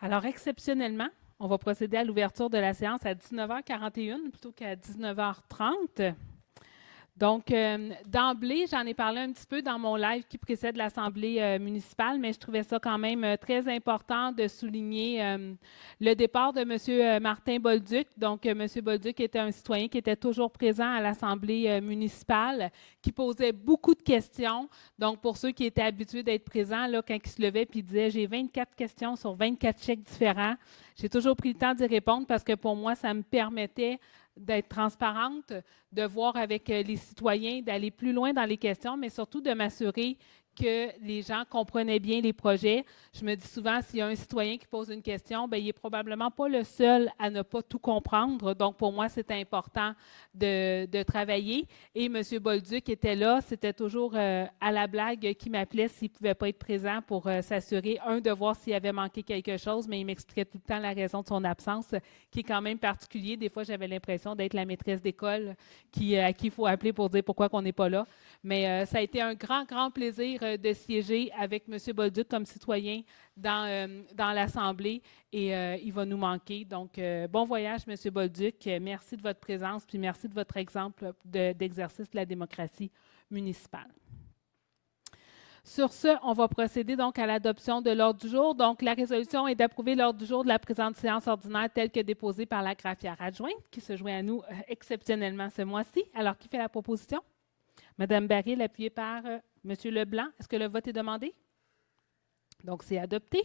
Alors, exceptionnellement, on va procéder à l'ouverture de la séance à 19h41 plutôt qu'à 19h30. Donc, d'emblée, j'en ai parlé un petit peu dans mon live qui précède l'Assemblée municipale, mais je trouvais ça quand même très important de souligner le départ de M. Martin Bolduc. Donc, M. Bolduc était un citoyen qui était toujours présent à l'Assemblée municipale, qui posait beaucoup de questions. Donc, pour ceux qui étaient habitués d'être présents, là, quand il se levait et disait « J'ai 24 questions sur 24 chèques différents », j'ai toujours pris le temps d'y répondre parce que pour moi, ça me permettait d'être transparente, de voir avec les citoyens, d'aller plus loin dans les questions, mais surtout de m'assurer que les gens comprenaient bien les projets. Je me dis souvent, s'il y a un citoyen qui pose une question, bien, il n'est probablement pas le seul à ne pas tout comprendre. Donc, pour moi, c'est important de travailler. Et M. Bolduc était là. C'était toujours à la blague qui m'appelait s'il ne pouvait pas être présent pour s'assurer, de voir s'il avait manqué quelque chose, mais il m'expliquait tout le temps la raison de son absence, qui est quand même particulier. Des fois, j'avais l'impression d'être la maîtresse d'école à qui il faut appeler pour dire pourquoi on n'est pas là. Mais ça a été un grand, grand plaisir de siéger avec M. Bolduc comme citoyen dans l'Assemblée et il va nous manquer. Donc, bon voyage, M. Bolduc. Merci de votre présence puis merci de votre exemple d'exercice de la démocratie municipale. Sur ce, on va procéder donc à l'adoption de l'ordre du jour. Donc, la résolution est d'approuver l'ordre du jour de la présente séance ordinaire telle que déposée par la graphière adjointe, qui se joint à nous exceptionnellement ce mois-ci. Alors, qui fait la proposition? Mme Baril, appuyée par M. Leblanc. Est-ce que le vote est demandé? Donc, c'est adopté.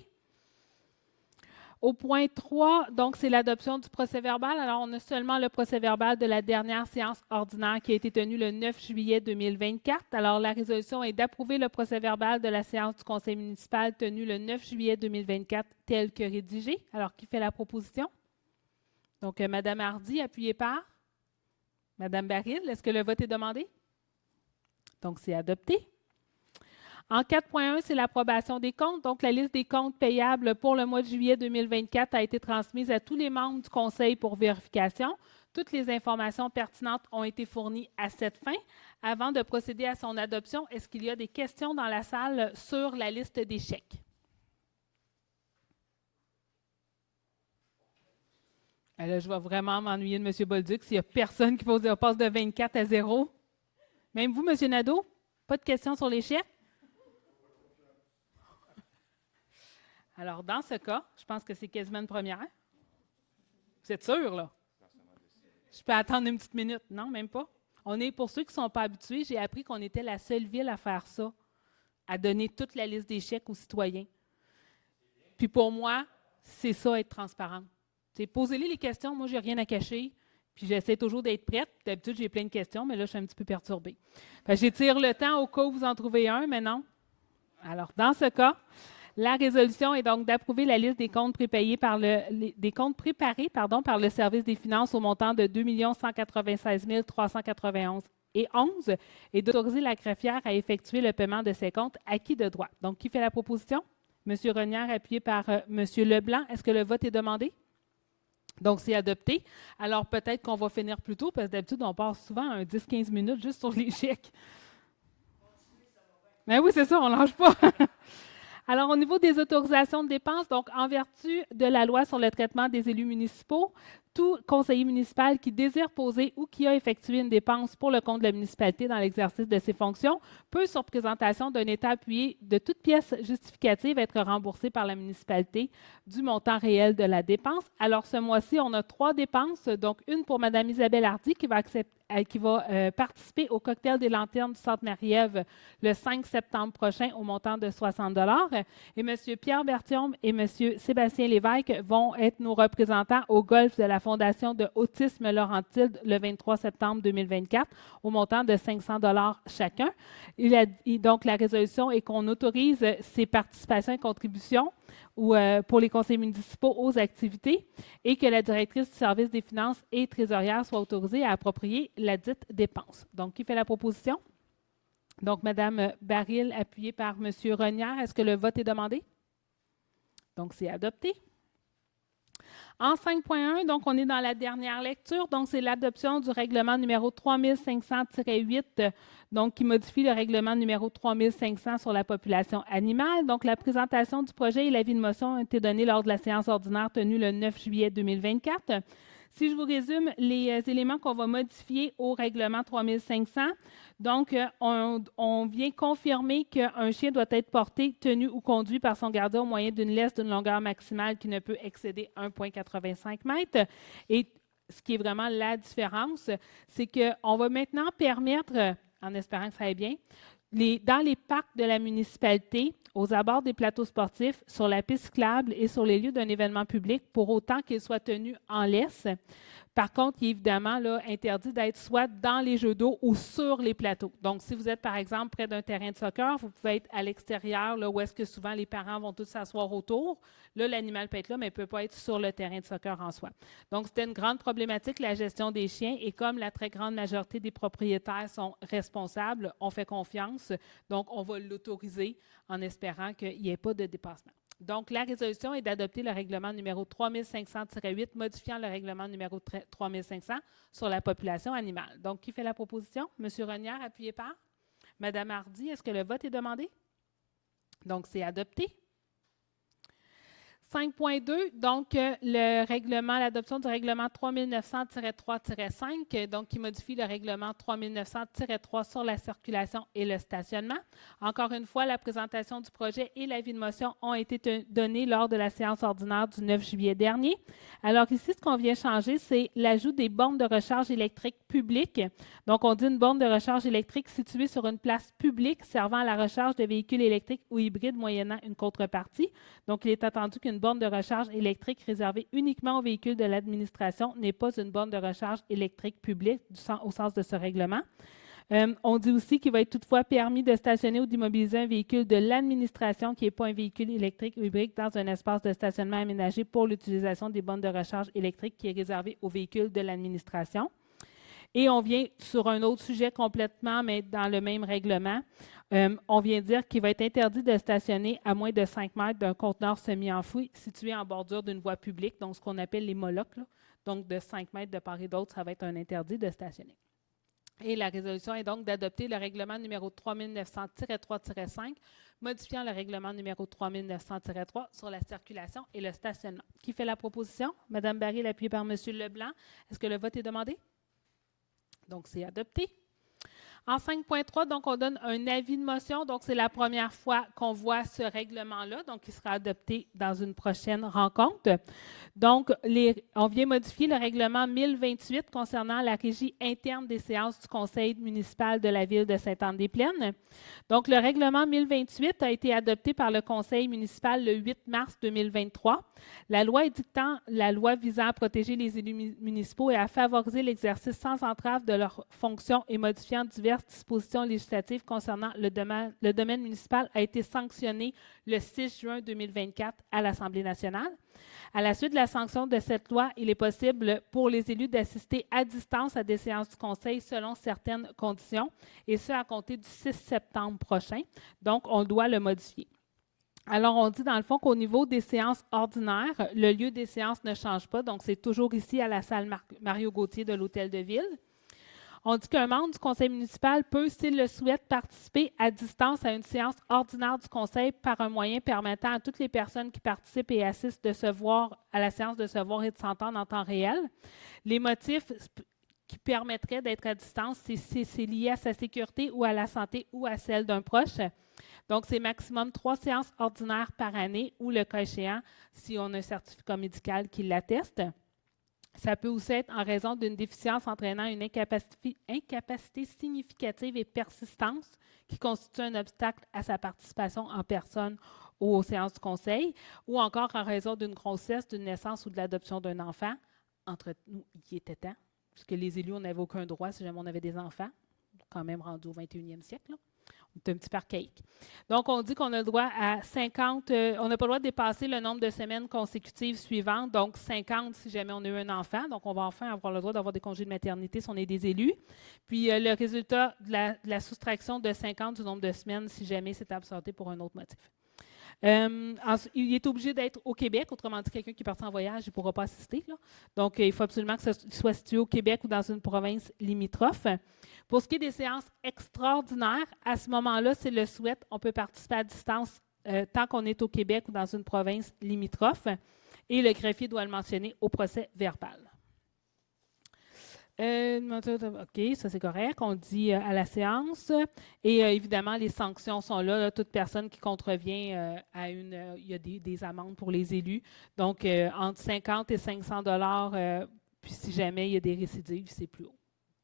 Au point 3, donc, c'est l'adoption du procès-verbal. Alors, on a seulement le procès-verbal de la dernière séance ordinaire qui a été tenue le 9 juillet 2024. Alors, la résolution est d'approuver le procès-verbal de la séance du conseil municipal tenue le 9 juillet 2024 tel que rédigé. Alors, qui fait la proposition? Donc, Mme Hardy, appuyée par Mme Baril. Est-ce que le vote est demandé? Donc, c'est adopté. En 4.1, c'est l'approbation des comptes. Donc, la liste des comptes payables pour le mois de juillet 2024 a été transmise à tous les membres du conseil pour vérification. Toutes les informations pertinentes ont été fournies à cette fin. Avant de procéder à son adoption, est-ce qu'il y a des questions dans la salle sur la liste des chèques? Là, je vais vraiment m'ennuyer de M. Bolduc s'il n'y a personne qui passe de 24 à 0. Même vous, M. Nadeau, pas de questions sur les chèques? Alors, dans ce cas, je pense que c'est quasiment une première. Vous êtes sûr, là? Je peux attendre une petite minute. Non, même pas. Pour ceux qui ne sont pas habitués, j'ai appris qu'on était la seule ville à faire ça, à donner toute la liste des chèques aux citoyens. Puis pour moi, c'est ça, être transparent. Posez-les les questions. Moi, je n'ai rien à cacher. Puis j'essaie toujours d'être prête. D'habitude, j'ai plein de questions, mais là, je suis un petit peu perturbée. J'étire le temps au cas où vous en trouvez un, mais non. Alors, dans ce cas, la résolution est donc d'approuver la liste des comptes prépayés des comptes préparés par le service des finances au montant de 2 196 391 et 11 et d'autoriser la greffière à effectuer le paiement de ces comptes acquis de droit. Donc, qui fait la proposition? M. Renière, appuyé par M. Leblanc. Est-ce que le vote est demandé? Donc, c'est adopté. Alors, peut-être qu'on va finir plus tôt, parce que d'habitude, on passe souvent un 10-15 minutes juste sur les chèques. Mais oui, c'est ça, on ne lâche pas. Alors, au niveau des autorisations de dépenses, donc en vertu de la loi sur le traitement des élus municipaux, tout conseiller municipal qui désire poser ou qui a effectué une dépense pour le compte de la municipalité dans l'exercice de ses fonctions peut, sur présentation d'un état appuyé de toute pièce justificative, être remboursé par la municipalité du montant réel de la dépense. Alors, ce mois-ci, on a 3 dépenses, donc une pour Mme Isabelle Hardy qui va participer au cocktail des lanternes du Centre Marie-Ève le 5 septembre prochain au montant de 60 $. Et M. Pierre Berthiaume et M. Sébastien Lévesque vont être nos représentants au golf de la Fondation de Autisme Laurentide le 23 septembre 2024 au montant de 500 $ chacun. Donc, la résolution est qu'on autorise ces participations et contributions pour les conseils municipaux aux activités et que la directrice du service des finances et trésorière soit autorisée à approprier la dite dépense. Donc, qui fait la proposition? Donc, Mme Baril, appuyée par M. Renière. Est-ce que le vote est demandé? Donc, c'est adopté. En 5.1, donc, on est dans la dernière lecture. Donc, c'est l'adoption du règlement numéro 3500-8, donc, qui modifie le règlement numéro 3500 sur la population animale. Donc, la présentation du projet et l'avis de motion ont été donnés lors de la séance ordinaire tenue le 9 juillet 2024. Si je vous résume les éléments qu'on va modifier au règlement 3500, donc, on vient confirmer qu'un chien doit être porté, tenu ou conduit par son gardien au moyen d'une laisse d'une longueur maximale qui ne peut excéder 1,85 m. Et ce qui est vraiment la différence, c'est qu'on va maintenant permettre, en espérant que ça aille bien, dans les parcs de la municipalité, aux abords des plateaux sportifs, sur la piste cyclable et sur les lieux d'un événement public, pour autant qu'ils soient tenus en laisse. Par contre, il est évidemment là, interdit d'être soit dans les jeux d'eau ou sur les plateaux. Donc, si vous êtes, par exemple, près d'un terrain de soccer, vous pouvez être à l'extérieur, là où est-ce que souvent les parents vont tous s'asseoir autour. Là, l'animal peut être là, mais il ne peut pas être sur le terrain de soccer en soi. Donc, c'était une grande problématique, la gestion des chiens. Et comme la très grande majorité des propriétaires sont responsables, on fait confiance. Donc, on va l'autoriser en espérant qu'il n'y ait pas de dépassement. Donc, la résolution est d'adopter le règlement numéro 3500-8, modifiant le règlement numéro 3500 sur la population animale. Donc, qui fait la proposition? M. Renière, appuyé par Mme Hardy. Est-ce que le vote est demandé? Donc, c'est adopté. 5.2, donc le règlement, l'adoption du règlement 3900-3-5, donc qui modifie le règlement 3900-3 sur la circulation et le stationnement. Encore une fois, la présentation du projet et l'avis de motion ont été donnés lors de la séance ordinaire du 9 juillet dernier. Alors ici, ce qu'on vient changer, c'est l'ajout des bornes de recharge électrique publiques. Donc, on dit une borne de recharge électrique située sur une place publique servant à la recharge de véhicules électriques ou hybrides moyennant une contrepartie. Donc, il est attendu qu'une borne de recharge électrique réservée uniquement aux véhicules de l'administration n'est pas une borne de recharge électrique publique au sens de ce règlement. On dit aussi qu'il va être toutefois permis de stationner ou d'immobiliser un véhicule de l'administration qui n'est pas un véhicule électrique ou hybride dans un espace de stationnement aménagé pour l'utilisation des bornes de recharge électrique qui est réservé aux véhicules de l'administration. Et on vient sur un autre sujet complètement, mais dans le même règlement. On vient dire qu'il va être interdit de stationner à moins de 5 mètres d'un conteneur semi-enfoui situé en bordure d'une voie publique, donc ce qu'on appelle les molocs. Donc, de 5 mètres de part et d'autre, ça va être un interdit de stationner. Et la résolution est donc d'adopter le règlement numéro 3900-3-5, modifiant le règlement numéro 3900-3 sur la circulation et le stationnement. Qui fait la proposition? Mme Baril, appuyée par M. Leblanc. Est-ce que le vote est demandé? Donc, c'est adopté. En 5.3, donc, on donne un avis de motion. Donc, c'est la première fois qu'on voit ce règlement-là. Donc, il sera adopté dans une prochaine rencontre. Donc, on vient modifier le règlement 1028 concernant la régie interne des séances du conseil municipal de la ville de Sainte-Anne-des-Plaines. Donc, le règlement 1028 a été adopté par le conseil municipal le 8 mars 2023. La loi édictant la loi visant à protéger les élus municipaux et à favoriser l'exercice sans entrave de leurs fonctions et modifiant diverses dispositions législatives concernant le domaine municipal a été sanctionnée le 6 juin 2024 à l'Assemblée nationale. À la suite de la sanction de cette loi, il est possible pour les élus d'assister à distance à des séances du Conseil selon certaines conditions, et ce à compter du 6 septembre prochain. Donc, on doit le modifier. Alors, on dit dans le fond qu'au niveau des séances ordinaires, le lieu des séances ne change pas. Donc, c'est toujours ici à la salle Mario Gauthier de l'Hôtel de Ville. On dit qu'un membre du conseil municipal peut, s'il le souhaite, participer à distance à une séance ordinaire du conseil par un moyen permettant à toutes les personnes qui participent et assistent de se voir à la séance de se voir et de s'entendre en temps réel. Les motifs qui permettraient d'être à distance, c'est lié à sa sécurité ou à la santé ou à celle d'un proche. Donc, c'est maximum 3 séances ordinaires par année ou, le cas échéant, si on a un certificat médical qui l'atteste. Ça peut aussi être en raison d'une déficience entraînant une incapacité significative et persistante qui constitue un obstacle à sa participation en personne ou aux séances du conseil, ou encore en raison d'une grossesse, d'une naissance ou de l'adoption d'un enfant. Entre nous, il était temps, puisque les élus, on n'avait aucun droit si jamais on avait des enfants, quand même rendu au 21e siècle, là. C'est un petit peu archaïque. Donc, on dit qu'on a le droit à 50, on n'a pas le droit de dépasser le nombre de semaines consécutives suivantes, donc 50 si jamais on a eu un enfant. Donc, on va enfin avoir le droit d'avoir des congés de maternité si on est des élus. Puis, le résultat de la soustraction de 50 du nombre de semaines si jamais c'est absenté pour un autre motif. Il est obligé d'être au Québec, autrement dit, quelqu'un qui est parti en voyage, il ne pourra pas assister, là. Donc, il faut absolument que ce soit situé au Québec ou dans une province limitrophe. Pour ce qui est des séances extraordinaires, à ce moment-là, si le souhaite, on peut participer à distance tant qu'on est au Québec ou dans une province limitrophe. Et le greffier doit le mentionner au procès verbal. OK, ça c'est correct. On dit à la séance. Et évidemment, les sanctions sont là. Toute personne qui contrevient à une... il y a des amendes pour les élus. Donc, entre 50 et 500 $, puis si jamais il y a des récidives, c'est plus haut.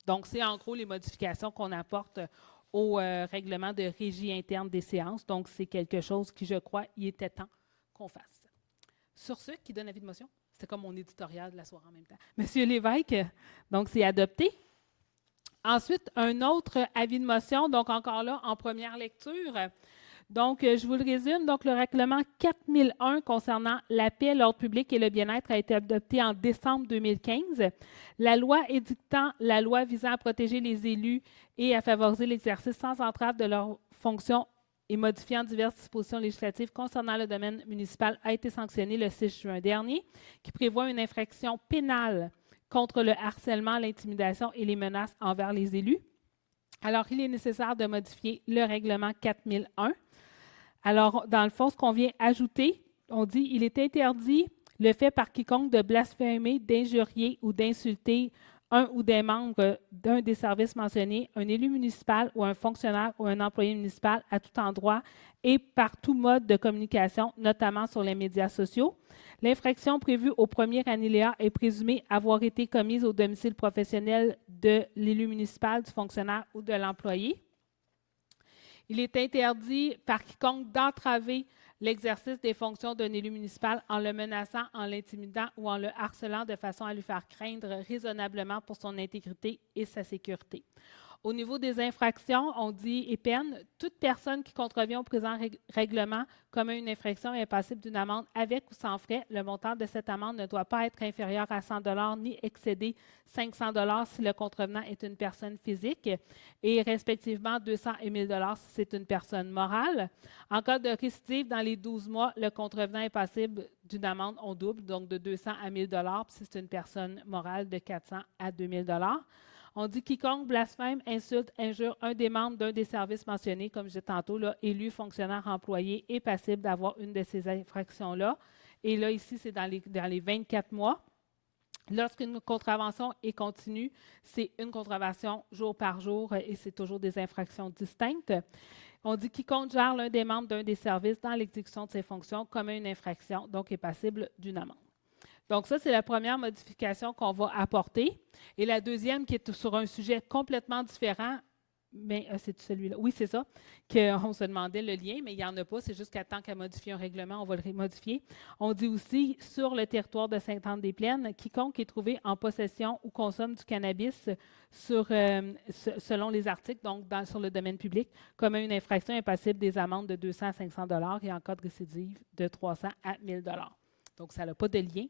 Donc, c'est en gros les modifications qu'on apporte au règlement de régie interne des séances. Donc, c'est quelque chose qui, je crois, il était temps qu'on fasse. Sur ce, qui donne avis de motion? C'était comme mon éditorial de la soirée en même temps. Monsieur Lévesque, donc c'est adopté. Ensuite, un autre avis de motion, donc encore là, en première lecture. Donc, je vous le résume. Donc, le règlement 4001 concernant la paix, l'ordre public et le bien-être a été adopté en décembre 2015. La loi édictant la loi visant à protéger les élus et à favoriser l'exercice sans entrave de leurs fonctions et modifiant diverses dispositions législatives concernant le domaine municipal a été sanctionnée le 6 juin dernier, qui prévoit une infraction pénale contre le harcèlement, l'intimidation et les menaces envers les élus. Alors, il est nécessaire de modifier le règlement 4001. Alors, dans le fond, ce qu'on vient ajouter, on dit « Il est interdit le fait par quiconque de blasphémer, d'injurier ou d'insulter un ou des membres d'un des services mentionnés, un élu municipal ou un fonctionnaire ou un employé municipal à tout endroit et par tout mode de communication, notamment sur les médias sociaux. L'infraction prévue au premier alinéa est présumée avoir été commise au domicile professionnel de l'élu municipal, du fonctionnaire ou de l'employé. Il est interdit par quiconque d'entraver l'exercice des fonctions d'un élu municipal en le menaçant, en l'intimidant ou en le harcelant de façon à lui faire craindre raisonnablement pour son intégrité et sa sécurité. Au niveau des infractions, on dit et peine, toute personne qui contrevient au présent règlement commet une infraction et est passible d'une amende avec ou sans frais. Le montant de cette amende ne doit pas être inférieur à 100 $ ni excéder 500 $ si le contrevenant est une personne physique et respectivement 200 et 1000 $ si c'est une personne morale. En cas de récidive dans les 12 mois, le contrevenant est passible d'une amende, on double, donc de 200 à 1000 $ si c'est une personne morale de 400 à 2000 $. On dit quiconque blasphème, insulte, injure un des membres d'un des services mentionnés, comme je disais tantôt, là, élu, fonctionnaire, employé, est passible d'avoir une de ces infractions-là. Et là, ici, c'est dans les 24 mois. Lorsqu'une contravention est continue, c'est une contravention jour par jour et c'est toujours des infractions distinctes. On dit quiconque gère l'un des membres d'un des services dans l'exécution de ses fonctions commet une infraction, donc est passible d'une amende. Donc, ça, c'est la première modification qu'on va apporter. Et la deuxième, qui est sur un sujet complètement différent, mais c'est celui-là. Oui, c'est ça, qu'on se demandait le lien, mais il n'y en a pas. C'est juste qu'à tant qu'à modifier un règlement, on va le modifier. On dit aussi, sur le territoire de Sainte-Anne-des-Plaines, quiconque est trouvé en possession ou consomme du cannabis selon les articles, donc sur le domaine public, commet une infraction est passible des amendes de 200 à 500 $ et en cas de récidive, de 300 à 1000 $. Donc, ça n'a pas de lien,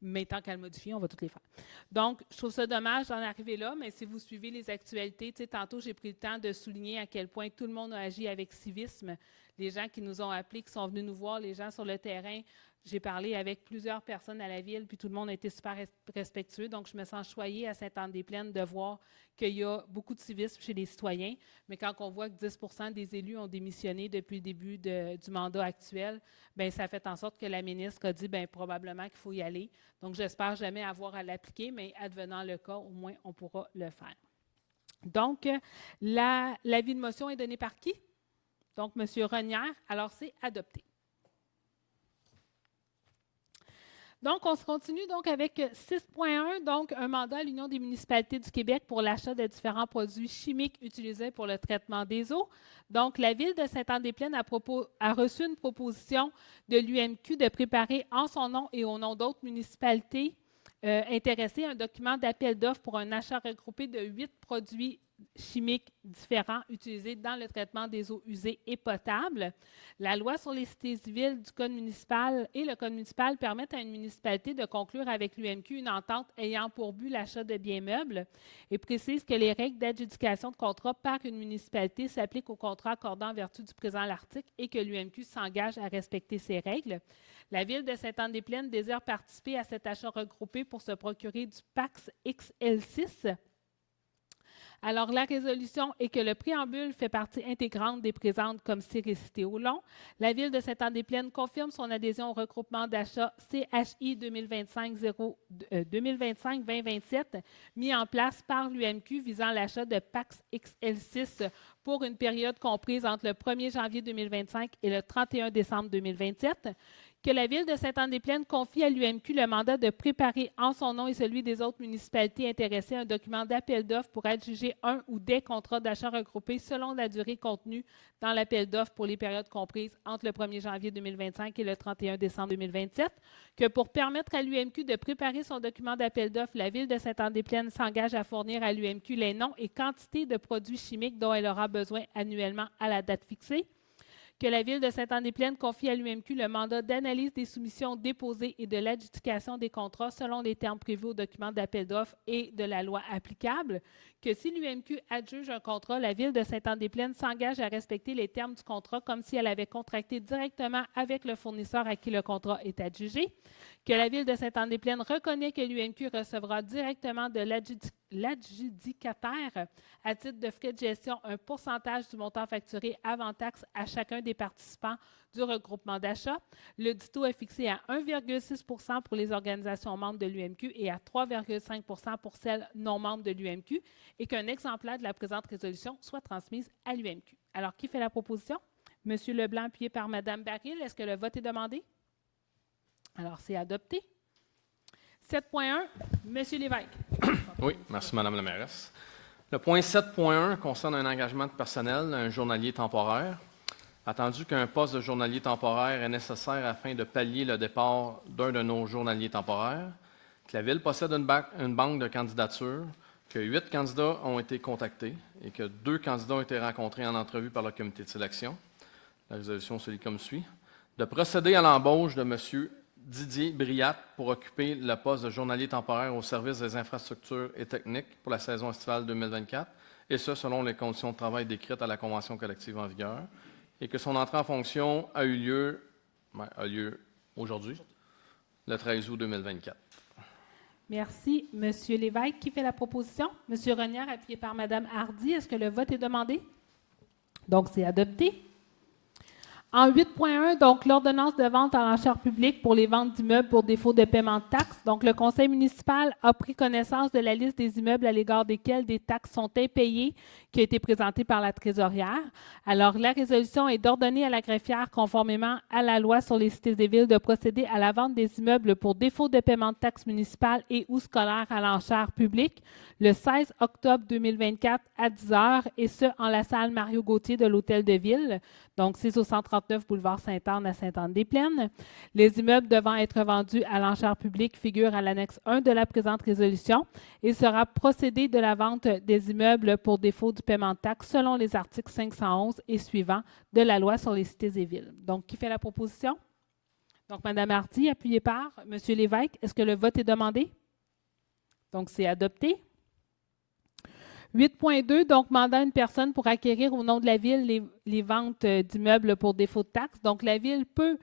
mais tant qu'à le modifier, on va toutes les faire. Donc, je trouve ça dommage d'en arriver là, mais si vous suivez les actualités, tantôt, j'ai pris le temps de souligner à quel point tout le monde a agi avec civisme. Les gens qui nous ont appelés, qui sont venus nous voir, les gens sur le terrain, j'ai parlé avec plusieurs personnes à la ville, puis tout le monde a été super respectueux. Donc, je me sens choyée à Sainte-Anne-des-Plaines de voir qu'il y a beaucoup de civisme chez les citoyens. Mais quand on voit que 10 % des élus ont démissionné depuis le début du mandat actuel, bien, ça fait en sorte que la ministre a dit, bien, probablement qu'il faut y aller. Donc, j'espère jamais avoir à l'appliquer, mais advenant le cas, au moins, on pourra le faire. Donc, l'avis de motion est donné par qui? Donc, M. Renière. Alors, c'est adopté. Donc, on se continue donc avec 6.1, donc un mandat à l'Union des municipalités du Québec pour l'achat de différents produits chimiques utilisés pour le traitement des eaux. Donc, la Ville de Sainte-Anne-des-Plaines a reçu une proposition de l'UMQ de préparer en son nom et au nom d'autres municipalités intéressées un document d'appel d'offres pour un achat regroupé de 8 produits chimiques différents utilisés dans le traitement des eaux usées et potables. La loi sur les cités civiles du Code municipal et le Code municipal permettent à une municipalité de conclure avec l'UMQ une entente ayant pour but l'achat de biens meubles et précise que les règles d'adjudication de contrat par une municipalité s'appliquent aux contrats accordant en vertu du présent article et que l'UMQ s'engage à respecter ces règles. La Ville de Sainte-Anne-des-Plaines désire participer à cet achat regroupé pour se procurer du PAX XL6. Alors, la résolution est que le préambule fait partie intégrante des présentes comme récité au long. La Ville de Sainte-Anne-des-Plaines confirme son adhésion au regroupement d'achat CHI 2025-2027 mis en place par l'UMQ visant l'achat de PAX XL6 pour une période comprise entre le 1er janvier 2025 et le 31 décembre 2027. Que la Ville de Sainte-Anne-des-Plaines confie à l'UMQ le mandat de préparer en son nom et celui des autres municipalités intéressées un document d'appel d'offres pour adjuger un ou des contrats d'achat regroupés selon la durée contenue dans l'appel d'offres pour les périodes comprises entre le 1er janvier 2025 et le 31 décembre 2027. Que pour permettre à l'UMQ de préparer son document d'appel d'offres, la Ville de Sainte-Anne-des-Plaines s'engage à fournir à l'UMQ les noms et quantités de produits chimiques dont elle aura besoin annuellement à la date fixée. Que la Ville de Sainte-Anne-des-Plaines confie à l'UMQ le mandat d'analyse des soumissions déposées et de l'adjudication des contrats selon les termes prévus au document d'appel d'offres et de la loi applicable. Que si l'UMQ adjuge un contrat, la Ville de Sainte-Anne-des-Plaines s'engage à respecter les termes du contrat comme si elle avait contracté directement avec le fournisseur à qui le contrat est adjugé. Que la Ville de Sainte-Anne-des-Plaines reconnaît que l'UMQ recevra directement de l'adjudicataire à titre de frais de gestion un pourcentage du montant facturé avant taxe à chacun des participants du regroupement d'achat. Le dit taux est fixé à 1,6 % pour les organisations membres de l'UMQ et à 3,5 % pour celles non membres de l'UMQ et qu'un exemplaire de la présente résolution soit transmise à l'UMQ. Alors, qui fait la proposition? M. Leblanc, appuyé par Mme Baril. Est-ce que le vote est demandé? Alors, c'est adopté. 7.1, M. Lévesque. Oui, merci Mme la mairesse. Le point 7.1 concerne un engagement de personnel d'un journalier temporaire. Attendu qu'un poste de journalier temporaire est nécessaire afin de pallier le départ d'un de nos journaliers temporaires, que la Ville possède une banque de candidatures, que 8 candidats ont été contactés et que 2 candidats ont été rencontrés en entrevue par le comité de sélection. La résolution se lit comme suit. De procéder à l'embauche de M. Didier Briat pour occuper le poste de journalier temporaire au service des infrastructures et techniques pour la saison estivale 2024, et ce, selon les conditions de travail décrites à la convention collective en vigueur, et que son entrée en fonction a eu lieu aujourd'hui, le 13 août 2024. Merci. M. Lévesque, qui fait la proposition? M. Renière, appuyé par Mme Hardy. Est-ce que le vote est demandé? Donc, c'est adopté. En 8.1, donc, l'ordonnance de vente en enchère publique pour les ventes d'immeubles pour défaut de paiement de taxes. Donc, le conseil municipal a pris connaissance de la liste des immeubles à l'égard desquels des taxes sont impayées qui a été présentée par la trésorière. Alors, la résolution est d'ordonner à la greffière, conformément à la loi sur les cités et villes, de procéder à la vente des immeubles pour défaut de paiement de taxes municipales et ou scolaires à l'enchère publique le 16 octobre 2024 à 10 h, et ce, en la salle Mario-Gauthier de l'Hôtel de Ville, donc 6 au 139 boulevard Sainte-Anne à Sainte-Anne-des-Plaines. Les immeubles devant être vendus à l'enchère publique figurent à l'annexe 1 de la présente résolution. Il sera procédé de la vente des immeubles pour défaut du paiement de taxes selon les articles 511 et suivants de la loi sur les cités et villes. Donc, qui fait la proposition? Donc, Mme Hardy, appuyée par M. Lévesque. Est-ce que le vote est demandé? Donc, c'est adopté. 8.2, donc, mandat à une personne pour acquérir au nom de la Ville les ventes d'immeubles pour défaut de taxes. Donc, la Ville peut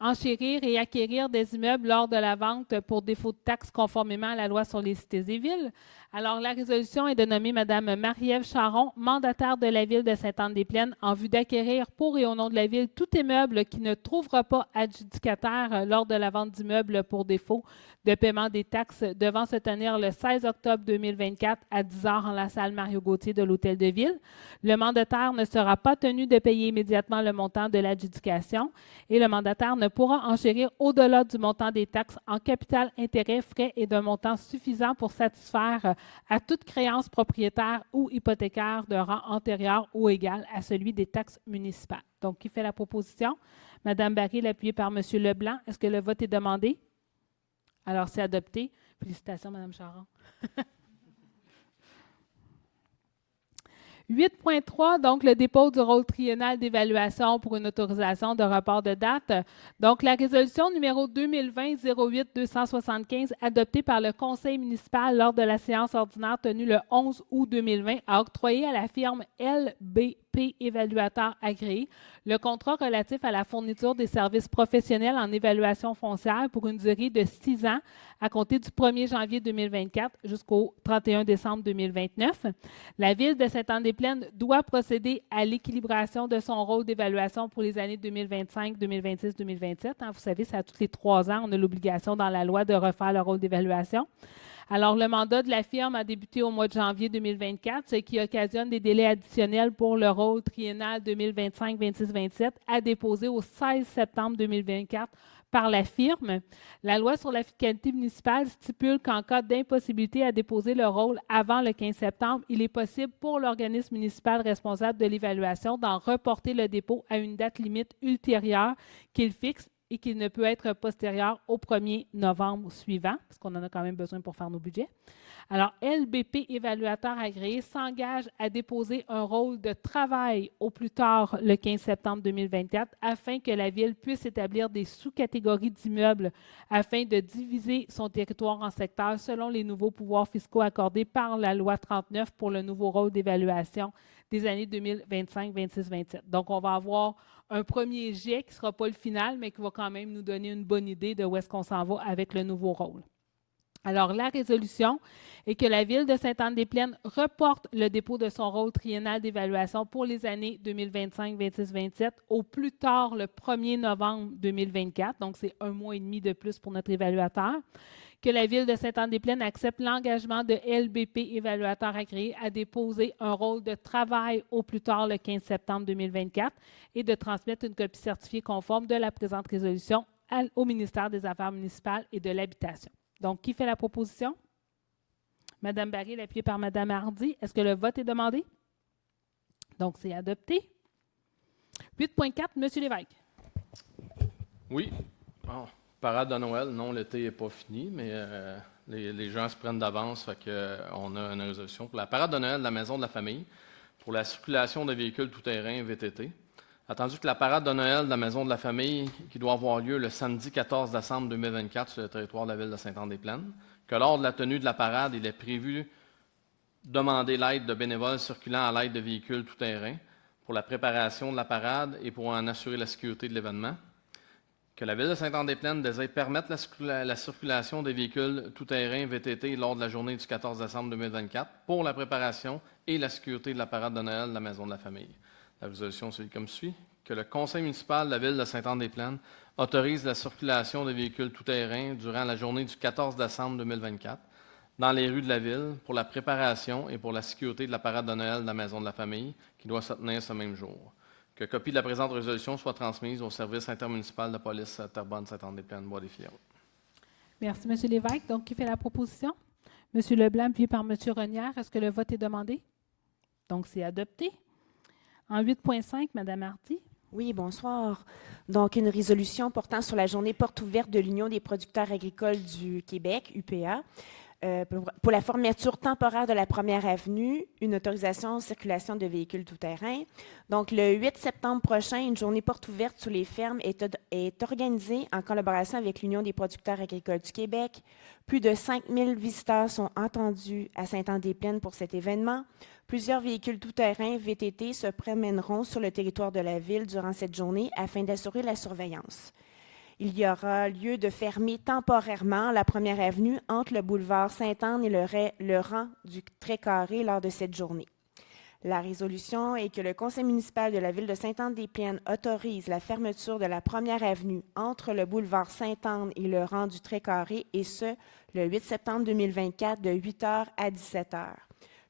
enchérir et acquérir des immeubles lors de la vente pour défaut de taxes conformément à la loi sur les cités et villes. Alors, la résolution est de nommer Mme Marie-Ève Charon, mandataire de la Ville de Sainte-Anne-des-Plaines, en vue d'acquérir pour et au nom de la Ville tout immeuble qui ne trouvera pas adjudicataire lors de la vente d'immeubles pour défaut de paiement des taxes devant se tenir le 16 octobre 2024 à 10 h en la salle Mario-Gauthier de l'Hôtel de Ville. Le mandataire ne sera pas tenu de payer immédiatement le montant de l'adjudication et le mandataire ne pourra enchérir au-delà du montant des taxes en capital, intérêts, frais et d'un montant suffisant pour satisfaire à toute créance propriétaire ou hypothécaire de rang antérieur ou égal à celui des taxes municipales. Donc, qui fait la proposition? Mme Baril, appuyée par M. Leblanc. Est-ce que le vote est demandé? Alors, c'est adopté. Félicitations, Mme Charon. 8.3, donc le dépôt du rôle triennal d'évaluation pour une autorisation de report de date. Donc, la résolution numéro 2020-08-275, adoptée par le Conseil municipal lors de la séance ordinaire tenue le 11 août 2020, a octroyé à la firme LBP Évaluateur agréé le contrat relatif à la fourniture des services professionnels en évaluation foncière pour une durée de 6 ans à compter du 1er janvier 2024 jusqu'au 31 décembre 2029. La Ville de Sainte-Anne-des-Plaines doit procéder à l'équilibration de son rôle d'évaluation pour les années 2025, 2026, 2027. Vous savez, c'est à tous les 3 ans, on a l'obligation dans la loi de refaire le rôle d'évaluation. Alors, le mandat de la firme a débuté au mois de janvier 2024, ce qui occasionne des délais additionnels pour le rôle triennal 2025, 26, 27 à déposer au 16 septembre 2024 par la firme. La loi sur la fiscalité municipale stipule qu'en cas d'impossibilité à déposer le rôle avant le 15 septembre, il est possible pour l'organisme municipal responsable de l'évaluation d'en reporter le dépôt à une date limite ultérieure qu'il fixe et qu'il ne peut être postérieur au 1er novembre suivant, parce qu'on en a quand même besoin pour faire nos budgets. Alors, LBP Évaluateur agréé s'engage à déposer un rôle de travail au plus tard le 15 septembre 2024 afin que la Ville puisse établir des sous-catégories d'immeubles afin de diviser son territoire en secteurs selon les nouveaux pouvoirs fiscaux accordés par la loi 39 pour le nouveau rôle d'évaluation des années 2025, 26, 27. Donc, on va avoir un premier jet qui ne sera pas le final, mais qui va quand même nous donner une bonne idée de où est-ce qu'on s'en va avec le nouveau rôle. Alors, la résolution est que la Ville de Sainte-Anne-des-Plaines reporte le dépôt de son rôle triennal d'évaluation pour les années 2025, 26, 27 au plus tard le 1er novembre 2024. Donc, c'est 1 mois et demi de plus pour notre évaluateur. Que la Ville de Sainte-Anne-des-Plaines accepte l'engagement de LBP Évaluateur agréé à déposer un rôle de travail au plus tard le 15 septembre 2024 et de transmettre une copie certifiée conforme de la présente résolution au ministère des Affaires municipales et de l'Habitation. Donc, qui fait la proposition? Mme Baril, appuyée par Mme Hardy. Est-ce que le vote est demandé? Donc, c'est adopté. 8.4, M. Lévesque. Oui. Bon, parade de Noël, non, l'été n'est pas fini, mais les gens se prennent d'avance, fait qu'on a une résolution pour la parade de Noël de la Maison de la Famille, pour la circulation de véhicules tout-terrain VTT. Attendu que la parade de Noël de la Maison de la Famille, qui doit avoir lieu le samedi 14 décembre 2024 sur le territoire de la Ville de Sainte-Anne-des-Plaines, que lors de la tenue de la parade, il est prévu demander l'aide de bénévoles circulant à l'aide de véhicules tout-terrain pour la préparation de la parade et pour en assurer la sécurité de l'événement. Que la Ville de Sainte-Anne-des-Plaines désire permettre la circulation des véhicules tout-terrain VTT lors de la journée du 14 décembre 2024 pour la préparation et la sécurité de la parade de Noël de la Maison de la Famille. La résolution suit comme suit. Que le Conseil municipal de la Ville de Sainte-Anne-des-Plaines autorise la circulation des véhicules tout-terrain durant la journée du 14 décembre 2024 dans les rues de la Ville pour la préparation et pour la sécurité de la parade de Noël de la Maison de la Famille qui doit se tenir ce même jour. Que copie de la présente résolution soit transmise au service intermunicipal de police Terrebonne, Sainte-Anne-des-Plaines, Bois-des-Filions. Merci, M. Lévesque. Donc, qui fait la proposition? M. Leblanc, puis par M. Renière. Est-ce que le vote est demandé? Donc, c'est adopté. En 8.5, Mme Hardy. Oui, bonsoir. Donc, une résolution portant sur la journée porte ouverte de l'Union des producteurs agricoles du Québec, UPA, pour la fermeture temporaire de la première avenue, une autorisation de circulation de véhicules tout-terrain. Donc, le 8 septembre prochain, une journée porte ouverte sous les fermes est organisée en collaboration avec l'Union des producteurs agricoles du Québec. Plus de 5000 visiteurs sont entendus à Sainte-Anne-des-Plaines pour cet événement. Plusieurs véhicules tout-terrain VTT se promèneront sur le territoire de la Ville durant cette journée afin d'assurer la surveillance. Il y aura lieu de fermer temporairement la première avenue entre le boulevard Sainte-Anne et le rang du Trait-Carré lors de cette journée. La résolution est que le Conseil municipal de la Ville de Sainte-Anne-des-Plaines autorise la fermeture de la première avenue entre le boulevard Sainte-Anne et le rang du Trait-Carré, et ce, le 8 septembre 2024 de 8h à 17h.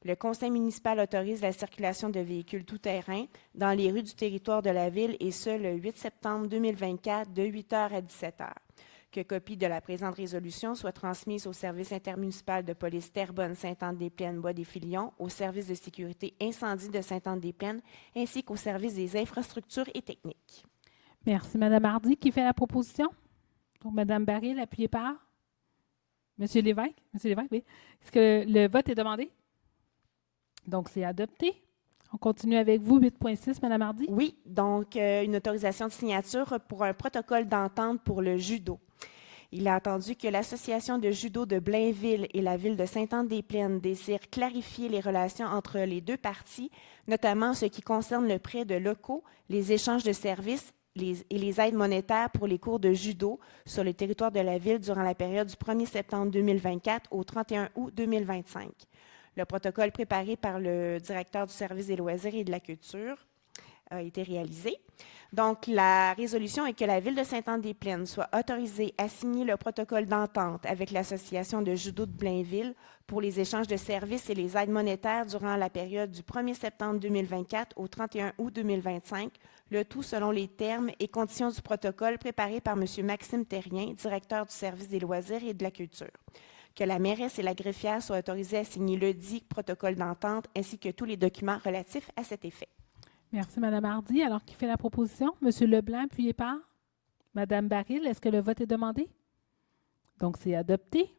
Le Conseil municipal autorise la circulation de véhicules tout-terrain dans les rues du territoire de la Ville, et ce, le 8 septembre 2024 de 8h à 17h. Que copie de la présente résolution soit transmise au service intermunicipal de police Terrebonne, Sainte-Anne-des-Plaines, Bois-des-Filions, au service de sécurité incendie de Sainte-Anne-des-Plaines, ainsi qu'au service des infrastructures et techniques. Merci, Mme Hardy. Qui fait la proposition? Donc, Mme Baril, appuyée par M. Lévesque. M. Lévesque, oui. Est-ce que le vote est demandé? Donc, c'est adopté. On continue avec vous, 8.6, Mme Hardy. Oui, donc une autorisation de signature pour un protocole d'entente pour le judo. Il a attendu que l'Association de judo de Blainville et la ville de Sainte-Anne-des-Plaines désirent clarifier les relations entre les deux parties, notamment en ce qui concerne le prêt de locaux, les échanges de services et les aides monétaires pour les cours de judo sur le territoire de la ville durant la période du 1er septembre 2024 au 31 août 2025. Le protocole préparé par le directeur du service des loisirs et de la culture a été réalisé. Donc, la résolution est que la Ville de Sainte-Anne-des-Plaines soit autorisée à signer le protocole d'entente avec l'Association de judo de Blainville pour les échanges de services et les aides monétaires durant la période du 1er septembre 2024 au 31 août 2025, le tout selon les termes et conditions du protocole préparé par M. Maxime Terrien, directeur du service des loisirs et de la culture. Que la mairesse et la greffière soient autorisées à signer le dit protocole d'entente ainsi que tous les documents relatifs à cet effet. Merci, Mme Hardy. Alors, qui fait la proposition? M. Leblanc, appuyé par Mme Baril. Est-ce que le vote est demandé? Donc, c'est adopté.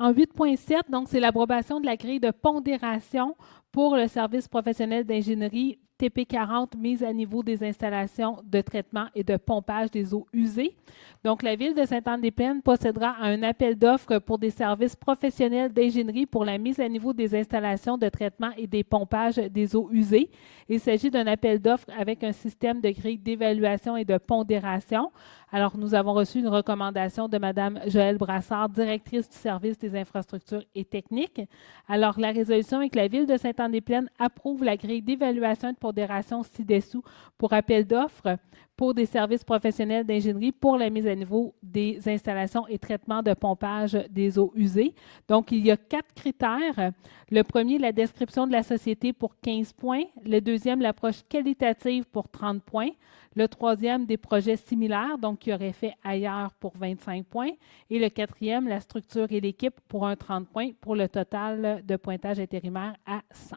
En 8.7, donc, c'est l'approbation de la grille de pondération pour le service professionnel d'ingénierie TP40 mise à niveau des installations de traitement et de pompage des eaux usées. Donc, la Ville de Sainte-Anne-des-Plaines procédera à un appel d'offres pour des services professionnels d'ingénierie pour la mise à niveau des installations de traitement et des pompages des eaux usées. Il s'agit d'un appel d'offres avec un système de grille d'évaluation et de pondération. Alors, nous avons reçu une recommandation de Mme Joëlle Brassard, directrice du service des infrastructures et techniques. Alors, la résolution est que la Ville de Sainte-Anne-des-Plaines approuve la grille d'évaluation et de pondération ci-dessous pour appel d'offres pour des services professionnels d'ingénierie pour la mise à niveau des installations et traitement de pompage des eaux usées. Donc, il y a 4 critères. Le premier, la description de la société pour 15 points. Le deuxième, l'approche qualitative pour 30 points. Le troisième, des projets similaires, donc qui auraient fait ailleurs pour 25 points. Et le quatrième, la structure et l'équipe pour un 30 points pour le total de pointage intérimaire à 100.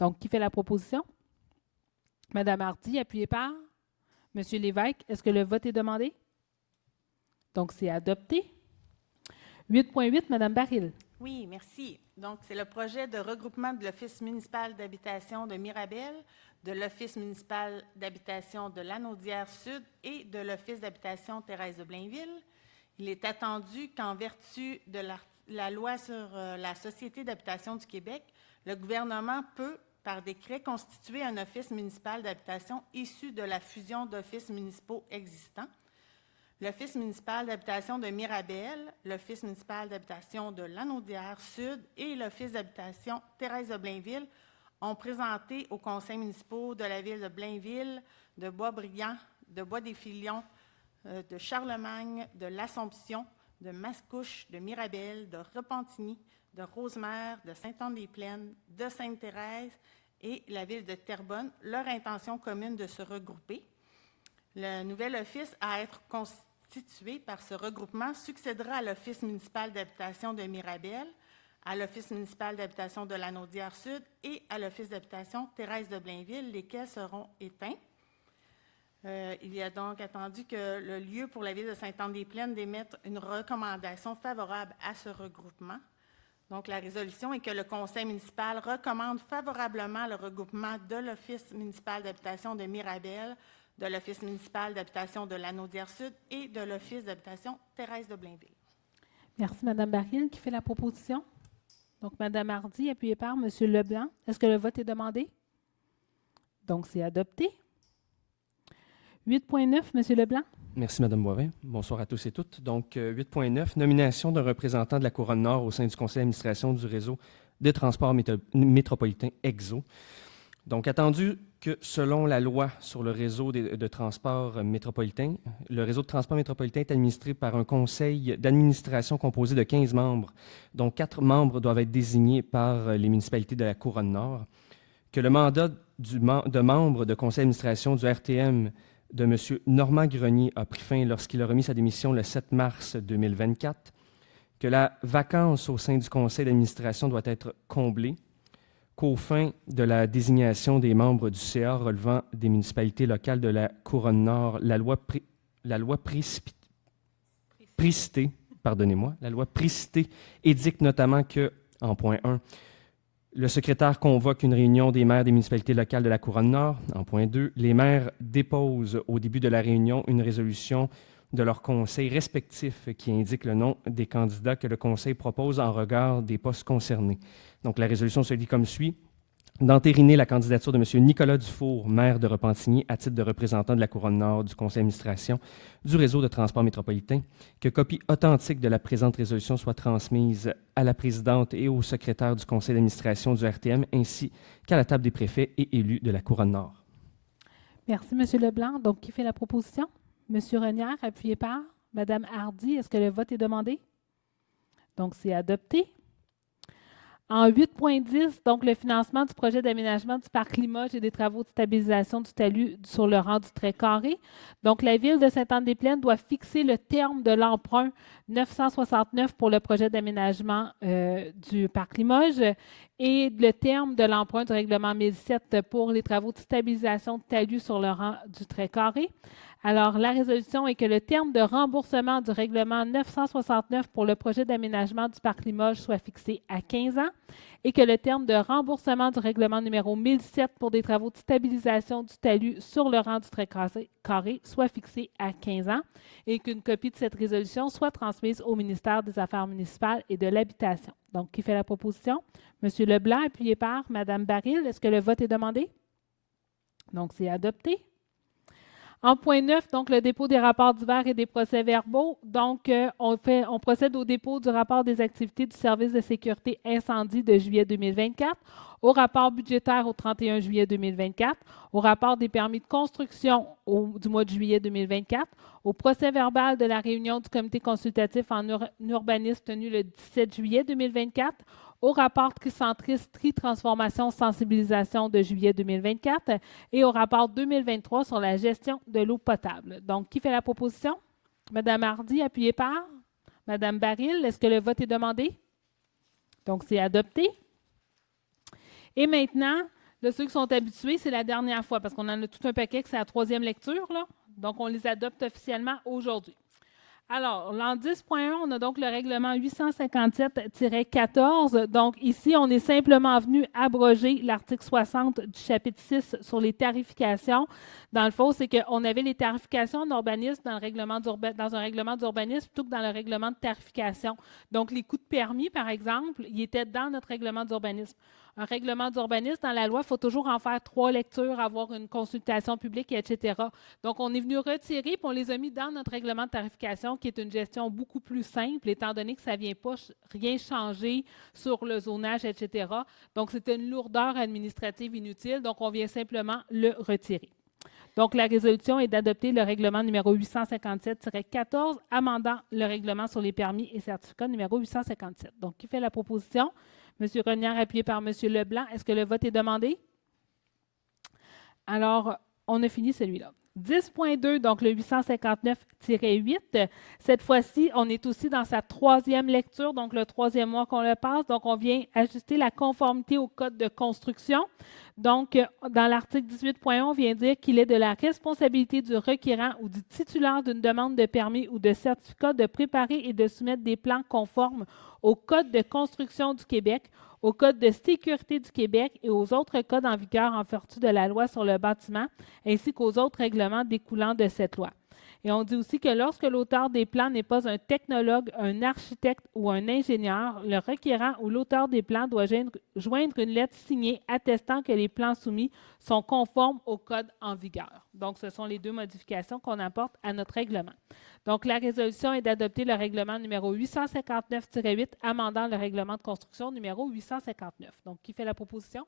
Donc, qui fait la proposition? Mme Hardy, appuyée par M. Lévesque. Est-ce que le vote est demandé? Donc, c'est adopté. 8.8, Mme Baril. Oui, merci. Donc, c'est le projet de regroupement de l'Office municipal d'habitation de Mirabel, de l'Office municipal d'habitation de Lanaudière-Sud et de l'Office d'habitation Thérèse de Blainville. Il est attendu qu'en vertu de la loi sur la Société d'habitation du Québec, le gouvernement peut, par décret, constituer un office municipal d'habitation issu de la fusion d'offices municipaux existants. L'Office municipal d'habitation de Mirabel, l'Office municipal d'habitation de Lanaudière-Sud et l'Office d'habitation Thérèse de Blainville ont présenté aux conseils municipaux de la ville de Blainville, de Boisbriand, de Bois-des-Filions, de Charlemagne, de l'Assomption, de Mascouche, de Mirabel, de Repentigny, de Rosemère, de Sainte-Anne-des-Plaines, de Sainte-Thérèse et la ville de Terrebonne, leur intention commune de se regrouper. Le nouvel office à être constitué par ce regroupement succédera à l'Office municipal d'habitation de Mirabel, à l'Office municipal d'habitation de Lanaudière-Sud et à l'Office d'habitation Thérèse de Blainville, lesquels seront éteints. Il y a donc attendu que le lieu pour la ville de Sainte-Anne-des-Plaines d'émettre une recommandation favorable à ce regroupement. Donc, la résolution est que le conseil municipal recommande favorablement le regroupement de l'Office municipal d'habitation de Mirabel, de l'Office municipal d'habitation de Lanaudière-Sud et de l'Office d'habitation Thérèse de Blainville. Merci, Mme Baril. Qui fait la proposition? Donc, Mme Hardy, appuyée par M. Leblanc. Est-ce que le vote est demandé? Donc, c'est adopté. 8.9, M. Leblanc. Merci, Mme Boivin. Bonsoir à tous et toutes. Donc, 8.9, nomination d'un représentant de la Couronne-Nord au sein du conseil d'administration du réseau de transport métropolitain EXO. Donc, attendu que selon la loi sur le réseau de transport métropolitain, le réseau de transport métropolitain est administré par un conseil d'administration composé de 15 membres, dont 4 membres doivent être désignés par les municipalités de la Couronne-Nord, que le mandat de membre de conseil d'administration du RTM de M. Normand Grenier a pris fin lorsqu'il a remis sa démission le 7 mars 2024, que la vacance au sein du conseil d'administration doit être comblée, qu'aux fins de la désignation des membres du CA relevant des municipalités locales de la Couronne-Nord, la loi précitée édicte notamment que, en point 1, Le secrétaire convoque une réunion des maires des municipalités locales de la Couronne-Nord. En point 2, les maires déposent au début de la réunion une résolution de leur conseil respectif qui indique le nom des candidats que le conseil propose en regard des postes concernés. Donc, la résolution se lit comme suit. D'entériner la candidature de M. Nicolas Dufour, maire de Repentigny, à titre de représentant de la Couronne-Nord du conseil d'administration du réseau de transport métropolitain, que copie authentique de la présente résolution soit transmise à la présidente et au secrétaire du conseil d'administration du RTM, ainsi qu'à la table des préfets et élus de la Couronne-Nord. Merci, M. Leblanc. Donc, qui fait la proposition? M. Renière, appuyé par Mme Hardy. Est-ce que le vote est demandé? Donc, c'est adopté. En 8.10, donc le financement du projet d'aménagement du parc Limoges et des travaux de stabilisation du talus sur le rang du trait carré. Donc, la Ville de Sainte-Anne-des-Plaines doit fixer le terme de l'emprunt 969 pour le projet d'aménagement du parc Limoges et le terme de l'emprunt du règlement 1007 pour les travaux de stabilisation de talus sur le rang du trait carré. Alors, la résolution est que le terme de remboursement du règlement 969 pour le projet d'aménagement du parc Limoges soit fixé à 15 ans et que le terme de remboursement du règlement numéro 1007 pour des travaux de stabilisation du talus sur le rang du trait carré soit fixé à 15 ans et qu'une copie de cette résolution soit transmise au ministère des Affaires municipales et de l'Habitation. Donc, qui fait la proposition? M. Leblanc, appuyé par Mme Baril. Est-ce que le vote est demandé? Donc, c'est adopté. En point 9, donc le dépôt des rapports divers et des procès-verbaux. Donc, on procède au dépôt du rapport des activités du service de sécurité incendie de juillet 2024, au rapport budgétaire au 31 juillet 2024, au rapport des permis de construction du mois de juillet 2024, au procès-verbal de la réunion du comité consultatif en urbanisme tenu le 17 juillet 2024, au rapport tricentriste Tri-Transformation Sensibilisation de juillet 2024 et au rapport 2023 sur la gestion de l'eau potable. Donc, qui fait la proposition? Mme Hardy, appuyée par Mme Baril. Est-ce que le vote est demandé? Donc, c'est adopté. Et maintenant, ceux qui sont habitués, c'est la dernière fois parce qu'on en a tout un paquet que c'est la troisième lecture, là. Donc, on les adopte officiellement aujourd'hui. Alors, en 10.1, on a donc le règlement 857-14. Donc, ici, on est simplement venu abroger l'article 60 du chapitre 6 sur les tarifications. Dans le fond, c'est qu'on avait les tarifications en urbanisme dans un règlement d'urbanisme plutôt que dans le règlement de tarification. Donc, les coûts de permis, par exemple, ils étaient dans notre règlement d'urbanisme. Un règlement d'urbanisme, dans la loi, il faut toujours en faire 3 lectures, avoir une consultation publique, etc. Donc, on est venu retirer puis on les a mis dans notre règlement de tarification, qui est une gestion beaucoup plus simple, étant donné que ça ne vient pas rien changer sur le zonage, etc. Donc, c'était une lourdeur administrative inutile, donc on vient simplement le retirer. Donc, la résolution est d'adopter le règlement numéro 857-14, amendant le règlement sur les permis et certificats numéro 857. Donc, qui fait la proposition? M. Renière, appuyé par M. Leblanc. Est-ce que le vote est demandé? Alors, on a fini celui-là. 10.2, donc le 859-8. Cette fois-ci, on est aussi dans sa troisième lecture, donc le troisième mois qu'on le passe. Donc, on vient ajuster la conformité au code de construction. Donc, dans l'article 18.1, on vient dire qu'il est de la responsabilité du requérant ou du titulaire d'une demande de permis ou de certificat de préparer et de soumettre des plans conformes au Code de construction du Québec, au Code de sécurité du Québec et aux autres codes en vigueur en vertu de la loi sur le bâtiment, ainsi qu'aux autres règlements découlant de cette loi. Et on dit aussi que lorsque l'auteur des plans n'est pas un technologue, un architecte ou un ingénieur, le requérant ou l'auteur des plans doit joindre une lettre signée attestant que les plans soumis sont conformes au code en vigueur. Donc, ce sont les 2 modifications qu'on apporte à notre règlement. Donc, la résolution est d'adopter le règlement numéro 859-8, amendant le règlement de construction numéro 859. Donc, qui fait la proposition?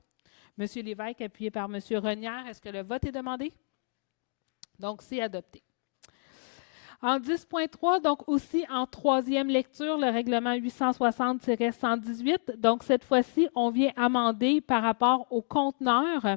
M. Lévesque, appuyé par M. Renière. Est-ce que le vote est demandé? Donc, c'est adopté. En 10.3, donc aussi en troisième lecture, le règlement 860-118. Donc, cette fois-ci, on vient amender par rapport aux conteneurs.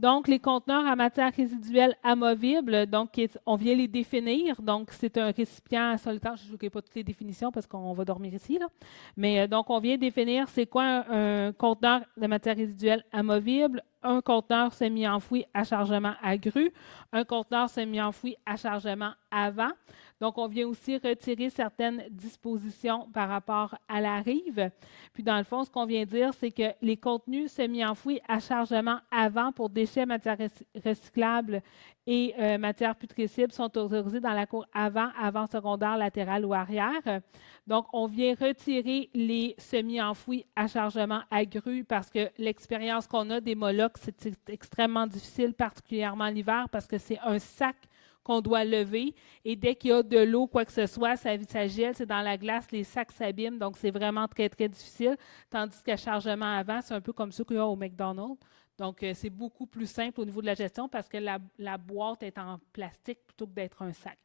Donc, les conteneurs à matière résiduelle amovible, donc on vient les définir. Donc, c'est un récipient solitaire. Je ne vous pas toutes les définitions parce qu'on va dormir ici, là. Mais donc, on vient définir c'est quoi un conteneur de matière résiduelle amovible, un conteneur semi-enfoui à chargement à grue, un conteneur semi-enfoui à chargement avant. Donc, on vient aussi retirer certaines dispositions par rapport à la rive. Puis, dans le fond, ce qu'on vient dire, c'est que les contenus semi-enfouis à chargement avant pour déchets, matières recyclables et matières putrescibles sont autorisés dans la cour avant, secondaire, latérale ou arrière. Donc, on vient retirer les semi-enfouis à chargement à grue parce que l'expérience qu'on a des Molocs, c'est extrêmement difficile, particulièrement l'hiver, parce que c'est un sac qu'on doit lever et dès qu'il y a de l'eau, quoi que ce soit, ça gèle, c'est dans la glace, les sacs s'abîment, donc c'est vraiment très, très difficile. Tandis qu'à chargement avant, c'est un peu comme ça qu'il y a au McDonald's. Donc, c'est beaucoup plus simple au niveau de la gestion parce que la boîte est en plastique plutôt que d'être un sac.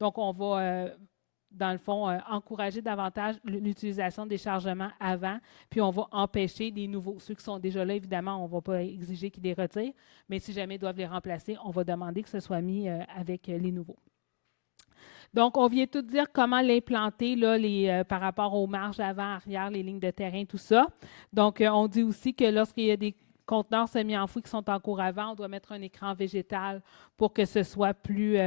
Donc, on va, dans le fond, encourager davantage l'utilisation des chargements avant, puis on va empêcher des nouveaux. Ceux qui sont déjà là, évidemment, on ne va pas exiger qu'ils les retirent, mais si jamais ils doivent les remplacer, on va demander que ce soit mis avec les nouveaux. Donc, on vient tout dire comment l'implanter là, par rapport aux marges avant, arrière, les lignes de terrain, tout ça. Donc, on dit aussi que lorsqu'il y a des conteneurs semi-enfouis qui sont en cours avant, on doit mettre un écran végétal pour que ce soit plus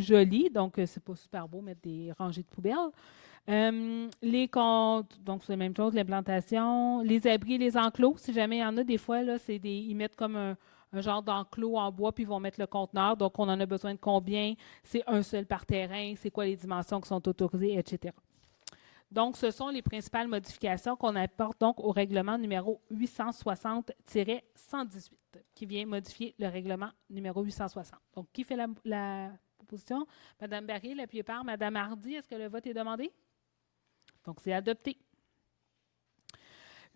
joli. Donc, c'est pas super beau mettre des rangées de poubelles. Donc, c'est la même chose, l'implantation. Les abris, les enclos, si jamais il y en a, des fois, là, ils mettent comme un genre d'enclos en bois, puis ils vont mettre le conteneur. Donc, on en a besoin de combien? C'est un seul par terrain, c'est quoi les dimensions qui sont autorisées, etc. Donc, ce sont les principales modifications qu'on apporte donc au règlement numéro 860-118, qui vient modifier le règlement numéro 860. Donc, qui fait la proposition? Mme Barry, appuyée par Mme Hardy. Est-ce que le vote est demandé? Donc, c'est adopté.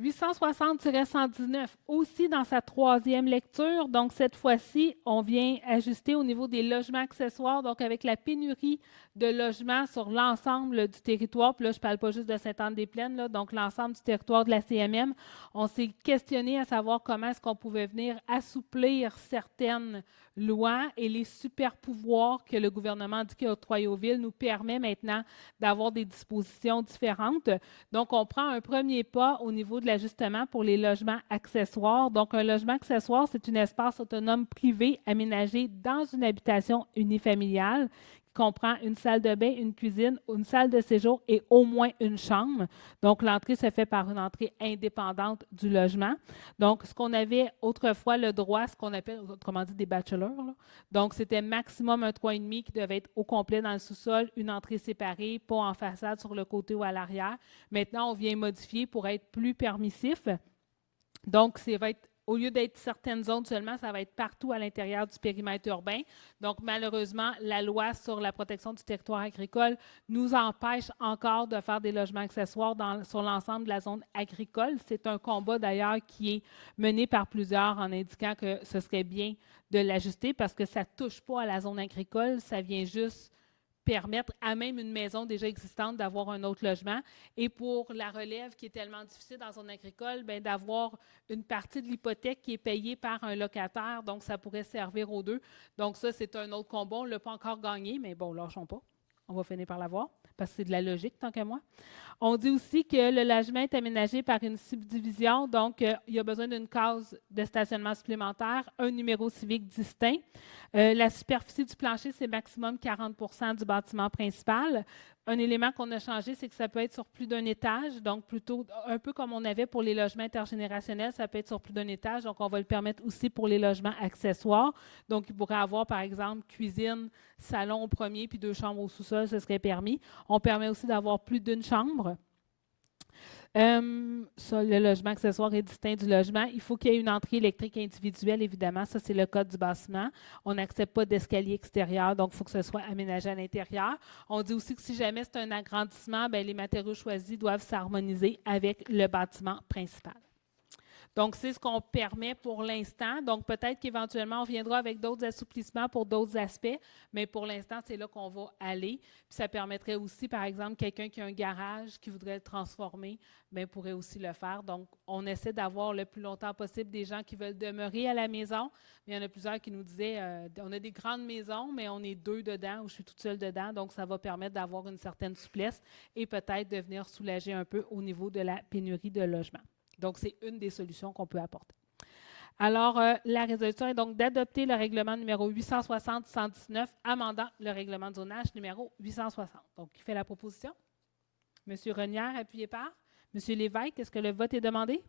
860-119, aussi dans sa troisième lecture. Donc, cette fois-ci, on vient ajuster au niveau des logements accessoires. Donc, avec la pénurie de logements sur l'ensemble du territoire, puis là, je ne parle pas juste de Sainte-Anne-des-Plaines, là, donc l'ensemble du territoire de la CMM, on s'est questionné à savoir comment est-ce qu'on pouvait venir assouplir certaines lois et les super pouvoirs que le gouvernement dit qu'il octroie aux villes nous permet maintenant d'avoir des dispositions différentes. Donc, on prend un premier pas au niveau de l'ajustement pour les logements accessoires. Donc, un logement accessoire, c'est un espace autonome privé aménagé dans une habitation unifamiliale qui comprend une salle de bain, une cuisine, une salle de séjour et au moins une chambre. Donc, l'entrée se fait par une entrée indépendante du logement. Donc, ce qu'on avait autrefois le droit, ce qu'on appelle, autrement dit, des bachelors. Là. Donc, c'était maximum un 3,5 qui devait être au complet dans le sous-sol, une entrée séparée, pas en façade sur le côté ou à l'arrière. Maintenant, on vient modifier pour être plus permissif. Donc, ça va être au lieu d'être certaines zones seulement, ça va être partout à l'intérieur du périmètre urbain. Donc, malheureusement, la loi sur la protection du territoire agricole nous empêche encore de faire des logements accessoires sur l'ensemble de la zone agricole. C'est un combat d'ailleurs qui est mené par plusieurs en indiquant que ce serait bien de l'ajuster parce que ça ne touche pas à la zone agricole, ça vient juste permettre à même une maison déjà existante d'avoir un autre logement. Et pour la relève qui est tellement difficile dans la zone agricole, bien, d'avoir une partie de l'hypothèque qui est payée par un locataire, donc ça pourrait servir aux deux. Donc ça, c'est un autre combat. On ne l'a pas encore gagné, mais bon, lâchons pas. On va finir par l'avoir, parce que c'est de la logique, tant que moi. On dit aussi que le logement est aménagé par une subdivision, donc il y a besoin d'une case de stationnement supplémentaire, un numéro civique distinct. La superficie du plancher, c'est maximum 40% du bâtiment principal. Un élément qu'on a changé, c'est que ça peut être sur plus d'un étage, donc plutôt un peu comme on avait pour les logements intergénérationnels, ça peut être sur plus d'un étage, donc on va le permettre aussi pour les logements accessoires. Donc, il pourrait avoir, par exemple, cuisine, salon au premier, puis 2 chambres au sous-sol, ce serait permis. On permet aussi d'avoir plus d'une chambre. Ça, le logement accessoire est distinct du logement. Il faut qu'il y ait une entrée électrique individuelle, évidemment. Ça, c'est le code du bâtiment. On n'accepte pas d'escalier extérieur, donc il faut que ce soit aménagé à l'intérieur. On dit aussi que si jamais c'est un agrandissement, bien, les matériaux choisis doivent s'harmoniser avec le bâtiment principal. Donc, c'est ce qu'on permet pour l'instant. Donc, peut-être qu'éventuellement, on viendra avec d'autres assouplissements pour d'autres aspects, mais pour l'instant, c'est là qu'on va aller. Puis ça permettrait aussi, par exemple, quelqu'un qui a un garage qui voudrait le transformer, bien, pourrait aussi le faire. Donc, on essaie d'avoir le plus longtemps possible des gens qui veulent demeurer à la maison. Mais il y en a plusieurs qui nous disaient, on a des grandes maisons, mais on est 2 dedans ou je suis toute seule dedans. Donc, ça va permettre d'avoir une certaine souplesse et peut-être de venir soulager un peu au niveau de la pénurie de logements. Donc, c'est une des solutions qu'on peut apporter. Alors, la résolution est donc d'adopter le règlement numéro 860-119, amendant le règlement de zonage numéro 860. Donc, qui fait la proposition? M. Renière, appuyé par M. Lévesque. Est-ce que le vote est demandé?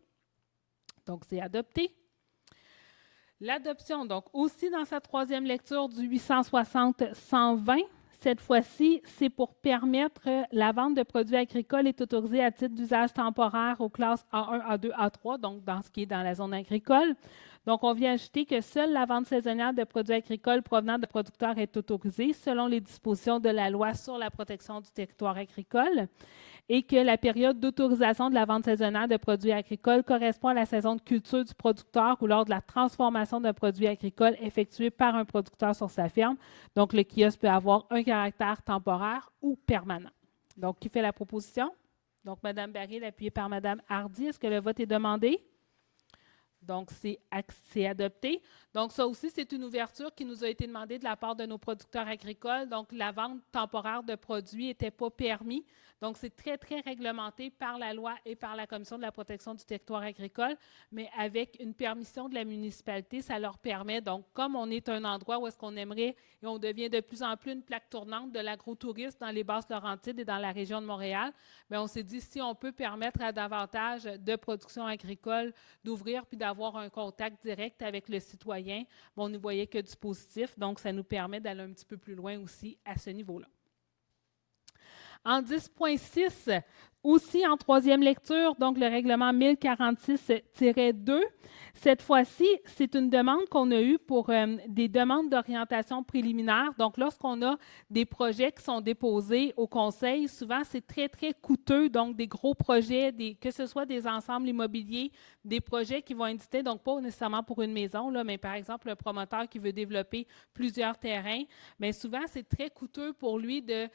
Donc, c'est adopté. L'adoption, donc, aussi dans sa troisième lecture du 860-120, cette fois-ci, c'est pour permettre la vente de produits agricoles est autorisée à titre d'usage temporaire aux classes A1, A2, A3, donc dans ce qui est dans la zone agricole. Donc, on vient ajouter que seule la vente saisonnière de produits agricoles provenant de producteurs est autorisée selon les dispositions de la loi sur la protection du territoire agricole et que la période d'autorisation de la vente saisonnière de produits agricoles correspond à la saison de culture du producteur ou lors de la transformation d'un produit agricole effectué par un producteur sur sa ferme. Donc, le kiosque peut avoir un caractère temporaire ou permanent. Donc, qui fait la proposition? Donc, Mme Baril, appuyée par Mme Hardy. Est-ce que le vote est demandé? Donc, c'est adopté. Donc, ça aussi, c'est une ouverture qui nous a été demandée de la part de nos producteurs agricoles. Donc, la vente temporaire de produits n'était pas permise. Donc, c'est très, très réglementé par la loi et par la Commission de la protection du territoire agricole, mais avec une permission de la municipalité, ça leur permet, donc, comme on est un endroit où est-ce qu'on aimerait, et on devient de plus en plus une plaque tournante de l'agrotourisme dans les Basses-Laurentides et dans la région de Montréal, bien, on s'est dit, si on peut permettre à davantage de production agricole d'ouvrir puis d'avoir un contact direct avec le citoyen, bon, on ne voyait que du positif, donc ça nous permet d'aller un petit peu plus loin aussi à ce niveau-là. En 10.6, aussi en troisième lecture, donc le règlement 1046-2, cette fois-ci, c'est une demande qu'on a eue pour des demandes d'orientation préliminaire. Donc, lorsqu'on a des projets qui sont déposés au conseil, souvent, c'est très, très coûteux. Donc, des gros projets, que ce soit des ensembles immobiliers, des projets qui vont indiquer, donc pas nécessairement pour une maison, là, mais par exemple, un promoteur qui veut développer plusieurs terrains, mais souvent, c'est très coûteux pour lui de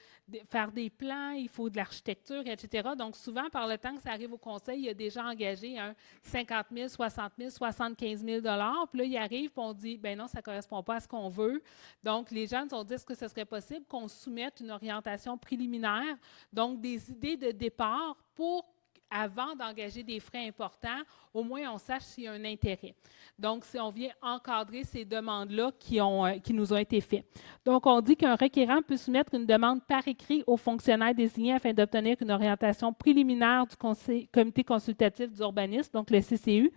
faire des plans, il faut de l'architecture, etc. Donc, souvent, par le temps que ça arrive au conseil, il y a déjà engagé un 50 000, 60 000, 75 000 $. Puis là, il arrive, puis on dit, bien non, ça ne correspond pas à ce qu'on veut. Donc, les gens nous ont dit, est-ce que ce serait possible qu'on soumette une orientation préliminaire, donc des idées de départ pour, avant d'engager des frais importants, au moins on sache s'il y a un intérêt. Donc, si on vient encadrer ces demandes-là qui nous ont été faites. Donc, on dit qu'un requérant peut soumettre une demande par écrit aux fonctionnaires désignés afin d'obtenir une orientation préliminaire du Comité consultatif d'urbanisme, donc le CCU,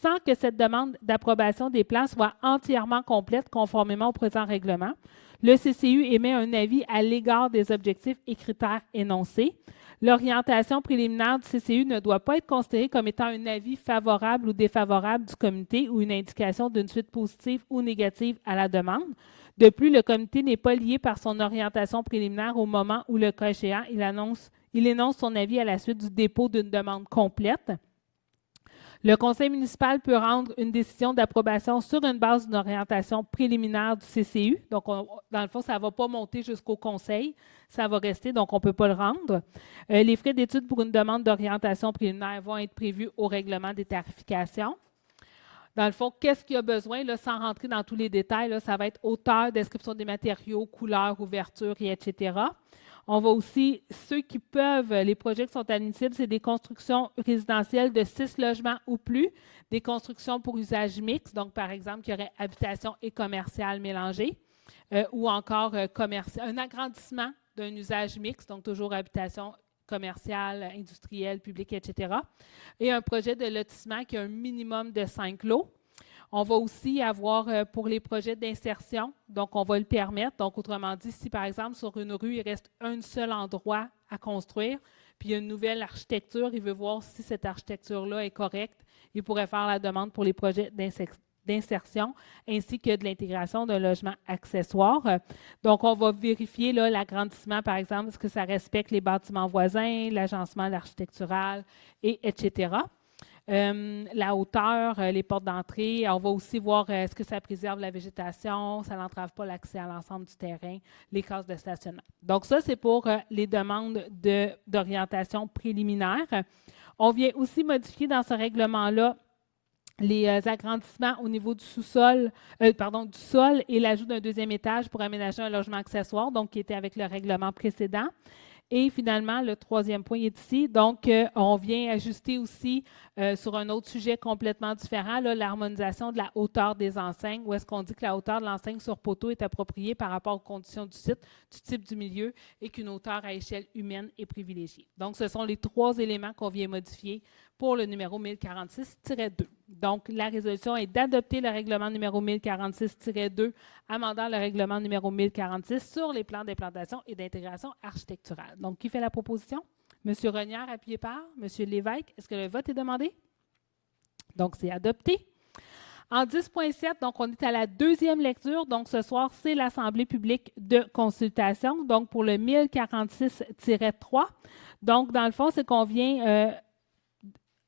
sans que cette demande d'approbation des plans soit entièrement complète conformément au présent règlement. Le CCU émet un avis à l'égard des objectifs et critères énoncés. L'orientation préliminaire du CCU ne doit pas être considérée comme étant un avis favorable ou défavorable du comité ou une indication d'une suite positive ou négative à la demande. De plus, le comité n'est pas lié par son orientation préliminaire au moment où, le cas échéant, il énonce son avis à la suite du dépôt d'une demande complète. Le conseil municipal peut rendre une décision d'approbation sur une base d'une orientation préliminaire du CCU. Donc, dans le fond, ça ne va pas monter jusqu'au conseil. Ça va rester, donc on ne peut pas le rendre. Les frais d'étude pour une demande d'orientation préliminaire vont être prévus au règlement des tarifications. Dans le fond, qu'est-ce qu'il y a besoin, là, sans rentrer dans tous les détails, là, ça va être hauteur, description des matériaux, couleur, ouverture, et etc. On va aussi, ceux qui peuvent, les projets qui sont admissibles, c'est des constructions résidentielles de 6 logements ou plus, des constructions pour usage mixte, donc par exemple, il y aurait habitation et commercial mélangé, ou encore un agrandissement d'un usage mixte, donc toujours habitation commerciale, industrielle, publique, etc. Et un projet de lotissement qui a un minimum de 5 lots. On va aussi avoir pour les projets d'insertion, donc on va le permettre. Donc, autrement dit, si par exemple sur une rue, il reste un seul endroit à construire, puis il y a une nouvelle architecture, il veut voir si cette architecture-là est correcte, il pourrait faire la demande pour les projets d'insertion ainsi que de l'intégration d'un logement accessoire. Donc, on va vérifier là, l'agrandissement, par exemple, est-ce que ça respecte les bâtiments voisins, l'agencement architectural, etc. la hauteur, les portes d'entrée. On va aussi voir est-ce que ça préserve la végétation, ça n'entrave pas l'accès à l'ensemble du terrain, les cases de stationnement. Donc ça, c'est pour les demandes d'orientation préliminaire. On vient aussi modifier dans ce règlement-là les agrandissements au niveau du sous-sol, du sol et l'ajout d'un deuxième étage pour aménager un logement accessoire, donc qui était avec le règlement précédent. Et finalement, le troisième point est ici. Donc, on vient ajuster aussi sur un autre sujet complètement différent, l'harmonisation de la hauteur des enseignes, où est-ce qu'on dit que la hauteur de l'enseigne sur poteau est appropriée par rapport aux conditions du site, du type du milieu, et qu'une hauteur à échelle humaine est privilégiée. Donc, ce sont les trois éléments qu'on vient modifier pour le numéro 1046-2. Donc, la résolution est d'adopter le règlement numéro 1046-2, amendant le règlement numéro 1046 sur les plans d'implantation et d'intégration architecturale. Donc, qui fait la proposition? M. Renière, appuyé par M. Lévesque. Est-ce que le vote est demandé? Donc, c'est adopté. En 10.7, donc, on est à la deuxième lecture. Donc, ce soir, c'est l'Assemblée publique de consultation. Donc, pour le 1046-3. Donc, dans le fond, c'est qu'on vient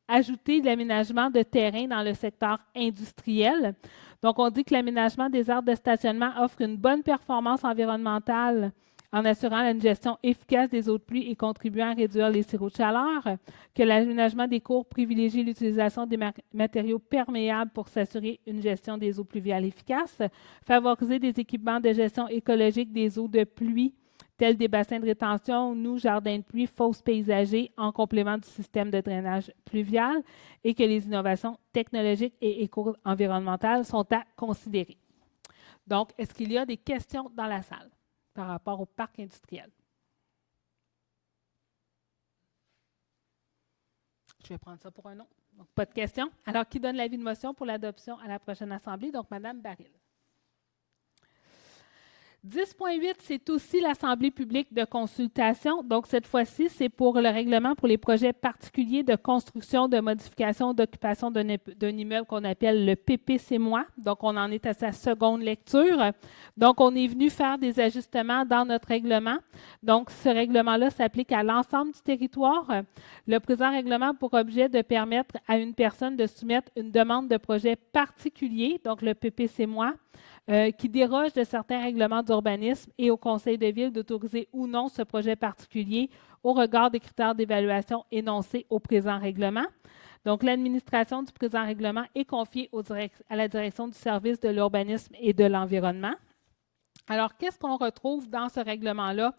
ajouter de l'aménagement de terrain dans le secteur industriel. Donc, on dit que l'aménagement des aires de stationnement offre une bonne performance environnementale en assurant une gestion efficace des eaux de pluie et contribuant à réduire les sirops de chaleur, que l'aménagement des cours privilégie l'utilisation des matériaux perméables pour s'assurer une gestion des eaux pluviales efficace, favoriser des équipements de gestion écologique des eaux de pluie tels des bassins de rétention, jardins de pluie, fosses paysagers en complément du système de drainage pluvial et que les innovations technologiques et éco-environnementales sont à considérer. Donc, est-ce qu'il y a des questions dans la salle par rapport au parc industriel? Je vais prendre ça pour un non. Donc, pas de questions. Alors, qui donne l'avis de motion pour l'adoption à la prochaine Assemblée? Donc, Mme Baril. 10.8, c'est aussi l'Assemblée publique de consultation. Donc, cette fois-ci, c'est pour le règlement pour les projets particuliers de construction, de modification, d'occupation d'un immeuble qu'on appelle le PPC-moi. Donc, on en est à sa seconde lecture. Donc, on est venu faire des ajustements dans notre règlement. Donc, ce règlement-là s'applique à l'ensemble du territoire. Le présent règlement a pour objet de permettre à une personne de soumettre une demande de projet particulier, donc le PPC-moi, qui déroge de certains règlements d'urbanisme et au conseil de ville d'autoriser ou non ce projet particulier au regard des critères d'évaluation énoncés au présent règlement. Donc, l'administration du présent règlement est confiée à la direction du service de l'urbanisme et de l'environnement. Alors, qu'est-ce qu'on retrouve dans ce règlement-là?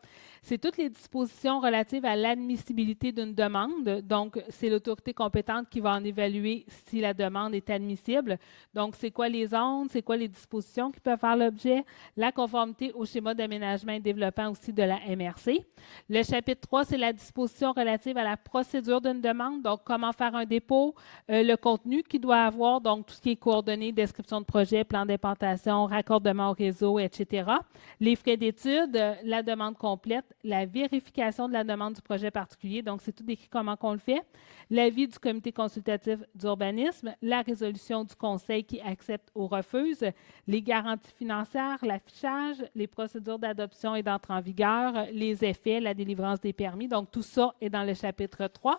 C'est toutes les dispositions relatives à l'admissibilité d'une demande. Donc, c'est l'autorité compétente qui va en évaluer si la demande est admissible. Donc, c'est quoi les zones, c'est quoi les dispositions qui peuvent faire l'objet, la conformité au schéma d'aménagement et développement aussi de la MRC. Le chapitre 3, c'est la disposition relative à la procédure d'une demande, donc comment faire un dépôt, le contenu qu'il doit avoir, donc tout ce qui est coordonnées, description de projet, plan d'implantation, raccordement au réseau, etc. Les frais d'études, la demande complète, la vérification de la demande du projet particulier, donc c'est tout décrit comment on le fait, l'avis du comité consultatif d'urbanisme, la résolution du conseil qui accepte ou refuse, les garanties financières, l'affichage, les procédures d'adoption et d'entrée en vigueur, les effets, la délivrance des permis, donc tout ça est dans le chapitre 3.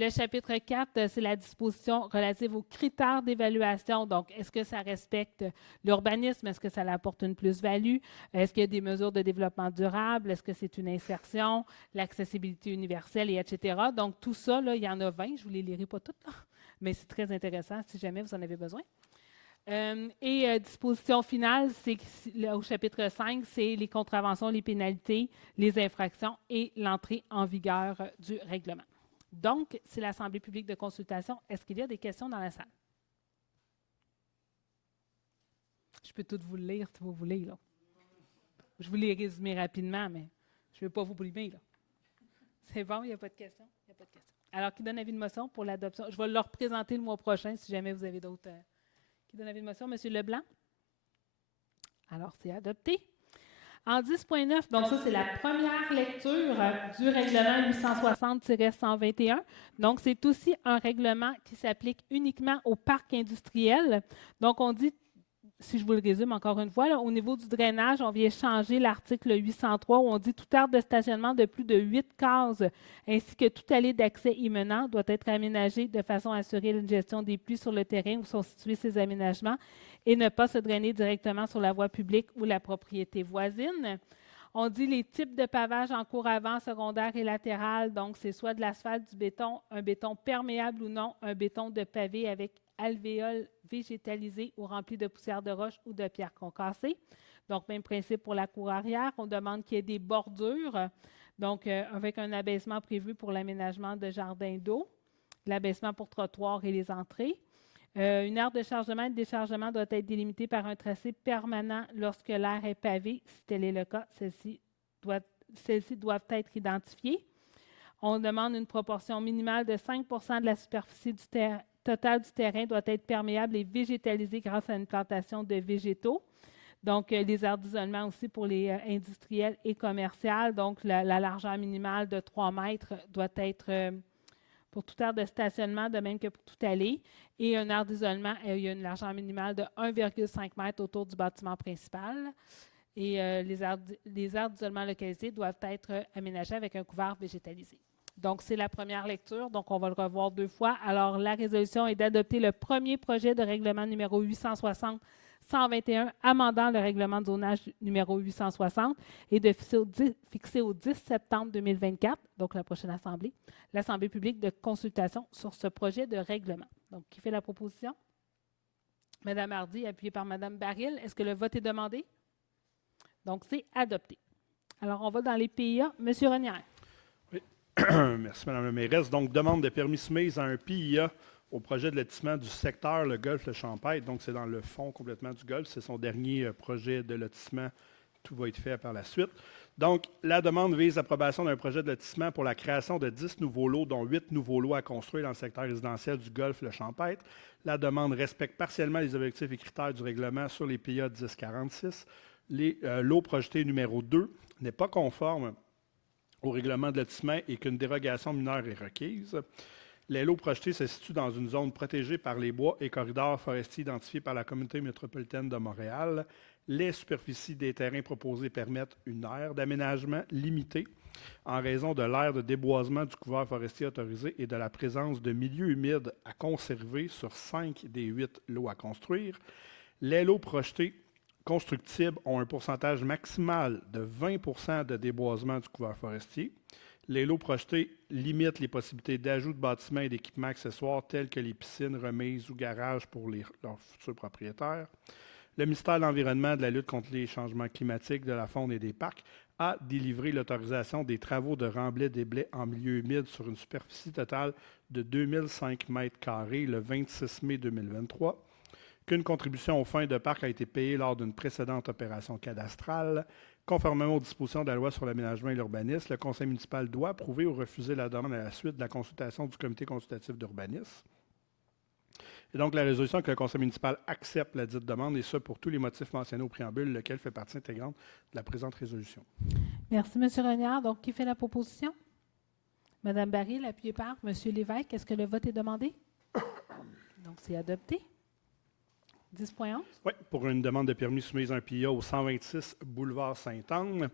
Le chapitre 4, c'est la disposition relative aux critères d'évaluation. Donc, est-ce que ça respecte l'urbanisme? Est-ce que ça apporte une plus-value? Est-ce qu'il y a des mesures de développement durable? Est-ce que c'est une insertion? L'accessibilité universelle, et etc. Donc, tout ça, là, il y en a 20. Je ne vous les lirai pas toutes, là, mais c'est très intéressant si jamais vous en avez besoin. Disposition finale, c'est au chapitre 5, c'est les contraventions, les pénalités, les infractions et l'entrée en vigueur du règlement. Donc, c'est l'Assemblée publique de consultation. Est-ce qu'il y a des questions dans la salle? Je peux tout vous le lire si vous voulez, là. Je vous les résumer rapidement, mais je ne vais pas vous brimer, là. C'est bon, il n'y a pas de questions? Il n'y a pas de questions. Alors, qui donne avis de motion pour l'adoption? Je vais leur représenter le mois prochain si jamais vous avez d'autres. Qui donne avis de motion? M. Leblanc? Alors, c'est adopté. En 10.9, donc ça, c'est la première lecture du règlement 860-121. Donc, c'est aussi un règlement qui s'applique uniquement au parc industriel. Donc, on dit si je vous le résume encore une fois, là, au niveau du drainage, on vient changer l'article 803 où on dit « Toute aire de stationnement de plus de 8 cases ainsi que toute allée d'accès imminent doit être aménagée de façon à assurer une gestion des pluies sur le terrain où sont situés ces aménagements et ne pas se drainer directement sur la voie publique ou la propriété voisine. » On dit les types de pavage en cours avant, secondaire et latéral. Donc, c'est soit de l'asphalte, du béton, un béton perméable ou non, un béton de pavé avec alvéoles végétalisées ou rempli de poussière de roche ou de pierres concassées. Donc, même principe pour la cour arrière. On demande qu'il y ait des bordures, donc avec un abaissement prévu pour l'aménagement de jardins d'eau, l'abaissement pour trottoirs et les entrées. Une aire de chargement et de déchargement doit être délimitée par un tracé permanent lorsque l'aire est pavée. Si tel est le cas, celles-ci doivent être identifiées. On demande une proportion minimale de 5 % de la superficie totale du terrain doit être perméable et végétalisée grâce à une plantation de végétaux. Donc, les aires d'isolement aussi pour les industriels et commerciales. Donc, la largeur minimale de 3 mètres doit être pour toute aire de stationnement, de même que pour toute allée. Et une aire d'isolement, il y a une largeur minimale de 1,5 m autour du bâtiment principal. Et les aires d'isolement localisées doivent être aménagées avec un couvert végétalisé. Donc, c'est la première lecture, donc on va le revoir 2 fois. Alors, la résolution est d'adopter le premier projet de règlement numéro 860-121, amendant le règlement de zonage numéro 860 et de fixer au 10 septembre 2024, donc la prochaine Assemblée, l'Assemblée publique de consultation sur ce projet de règlement. Donc, qui fait la proposition? Mme Hardy, appuyée par Mme Baril. Est-ce que le vote est demandé? Donc, c'est adopté. Alors, on va dans les PIA. M. Renière. Oui. Merci, Mme la mairesse. Donc, demande de permis soumise à un PIA au projet de lotissement du secteur le Golfe-le Champêtre. Donc, c'est dans le fond complètement du Golfe. C'est son dernier projet de lotissement. Tout va être fait par la suite. Donc, la demande vise l'approbation d'un projet de lotissement pour la création de 10 nouveaux lots, dont 8 nouveaux lots à construire dans le secteur résidentiel du Golfe-le Champêtre. La demande respecte partiellement les objectifs et critères du règlement sur les PIA 1046. Les lots projetés numéro 2 n'est pas conforme au règlement de lotissement et qu'une dérogation mineure est requise. Les lots projetés se situent dans une zone protégée par les bois et corridors forestiers identifiés par la Communauté métropolitaine de Montréal. Les superficies des terrains proposés permettent une aire d'aménagement limitée en raison de l'aire de déboisement du couvert forestier autorisé et de la présence de milieux humides à conserver sur 5 des 8 lots à construire. Les lots projetés constructibles ont un pourcentage maximal de 20 % de déboisement du couvert forestier. Les lots projetés limitent les possibilités d'ajout de bâtiments et d'équipements accessoires tels que les piscines, remises ou garages pour leurs futurs propriétaires. Le ministère de l'Environnement, de la lutte contre les changements climatiques, de la faune et des parcs a délivré l'autorisation des travaux de remblai des blés en milieu humide sur une superficie totale de 2005 m² le 26 mai 2023. Qu'une contribution aux fins de parc a été payée lors d'une précédente opération cadastrale. Conformément aux dispositions de la loi sur l'aménagement et l'urbanisme, le conseil municipal doit approuver ou refuser la demande à la suite de la consultation du comité consultatif d'urbanisme. Et donc, la résolution est que le conseil municipal accepte la dite demande, et ce, pour tous les motifs mentionnés au préambule, lequel fait partie intégrante de la présente résolution. Merci, M. Renière. Donc, qui fait la proposition? Mme Baril, appuyée par M. Lévesque. Est-ce que le vote est demandé? Donc, c'est adopté. 10.11. Oui, pour une demande de permis soumise à un PIA au 126 boulevard Sainte-Anne.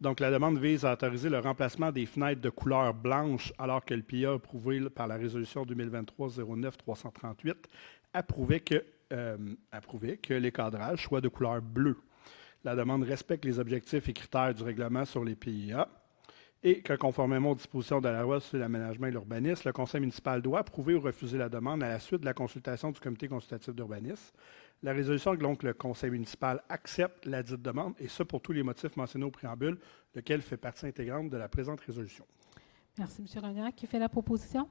Donc, la demande vise à autoriser le remplacement des fenêtres de couleur blanche, alors que le PIA approuvé par la résolution 2023-09-338 approuvait que les cadrages soient de couleur bleue. La demande respecte les objectifs et critères du règlement sur les PIA et que, conformément aux dispositions de la loi sur l'aménagement et l'urbanisme, le conseil municipal doit approuver ou refuser la demande à la suite de la consultation du comité consultatif d'urbanisme. La résolution, donc, le conseil municipal accepte la dite demande, et ce, pour tous les motifs mentionnés au préambule, lequel fait partie intégrante de la présente résolution. Merci, M. Renière. Qui fait la proposition?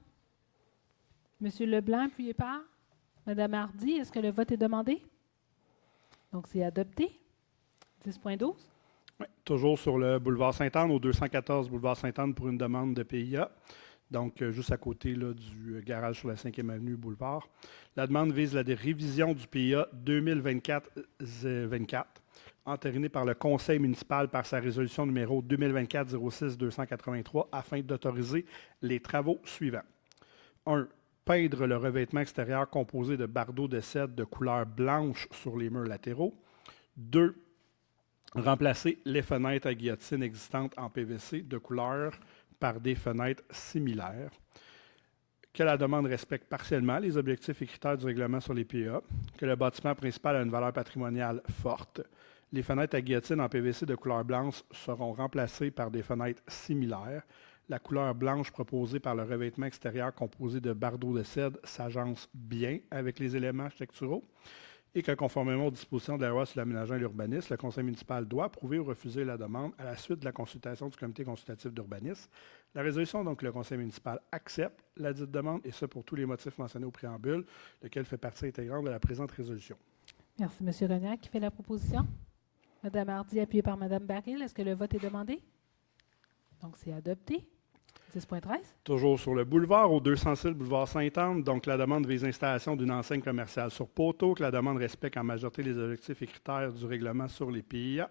M. Leblanc, appuyé par Mme Hardy. Est-ce que le vote est demandé? Donc, c'est adopté. 10.12. Oui, toujours sur le boulevard Sainte-Anne, au 214 boulevard Sainte-Anne, pour une demande de PIA. Donc, juste à côté là, du garage sur la 5e avenue boulevard. La demande vise la révision du PIA 2024, entérinée par le conseil municipal par sa résolution numéro 2024-06-283, afin d'autoriser les travaux suivants. 1. peindre le revêtement extérieur composé de bardeaux de cèdre de couleur blanche sur les murs latéraux. 2. Remplacer les fenêtres à guillotine existantes en PVC de couleur par des fenêtres similaires. Que la demande respecte partiellement les objectifs et critères du règlement sur les PEA. Que le bâtiment principal a une valeur patrimoniale forte. Les fenêtres à guillotine en PVC de couleur blanche seront remplacées par des fenêtres similaires. La couleur blanche proposée par le revêtement extérieur composé de bardeaux de cèdre s'agence bien avec les éléments architecturaux. Et que, conformément aux dispositions de la loi sur l'aménagement et l'urbanisme, le conseil municipal doit approuver ou refuser la demande à la suite de la consultation du comité consultatif d'urbanisme. La résolution, donc, le conseil municipal accepte la dite demande, et ce pour tous les motifs mentionnés au préambule, lequel fait partie intégrante de la présente résolution. Merci, M. Renier. Qui fait la proposition? Mme Hardy, appuyée par Mme Baril. Est-ce que le vote est demandé? Donc, c'est adopté. 10.13. Toujours sur le boulevard, au 206 boulevard Sainte-Anne. Donc, la demande vise l'installation d'une enseigne commerciale sur poteau, que la demande respecte en majorité les objectifs et critères du règlement sur les PIA.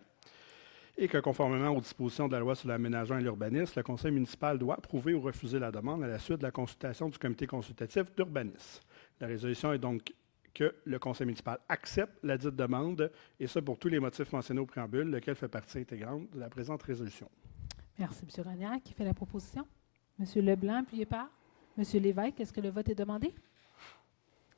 Et que, conformément aux dispositions de la loi sur l'aménagement et l'urbanisme, le conseil municipal doit approuver ou refuser la demande à la suite de la consultation du comité consultatif d'urbanisme. La résolution est donc que le conseil municipal accepte la dite demande, et ce pour tous les motifs mentionnés au préambule, lequel fait partie intégrante de la présente résolution. Merci, M. Renier. Qui fait la proposition? M. Leblanc, appuyé par M. Lévesque. Est-ce que le vote est demandé?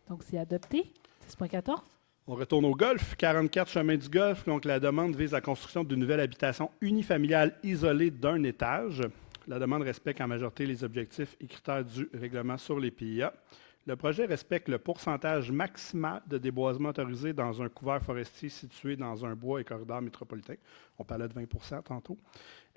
Donc, c'est adopté. 10.14. On retourne au golf, 44 chemin du golf. Donc, la demande vise la construction d'une nouvelle habitation unifamiliale isolée d'un étage. La demande respecte en majorité les objectifs et critères du règlement sur les PIA. Le projet respecte le pourcentage maximal de déboisement autorisé dans un couvert forestier situé dans un bois et corridor métropolitain. On parlait de 20% tantôt.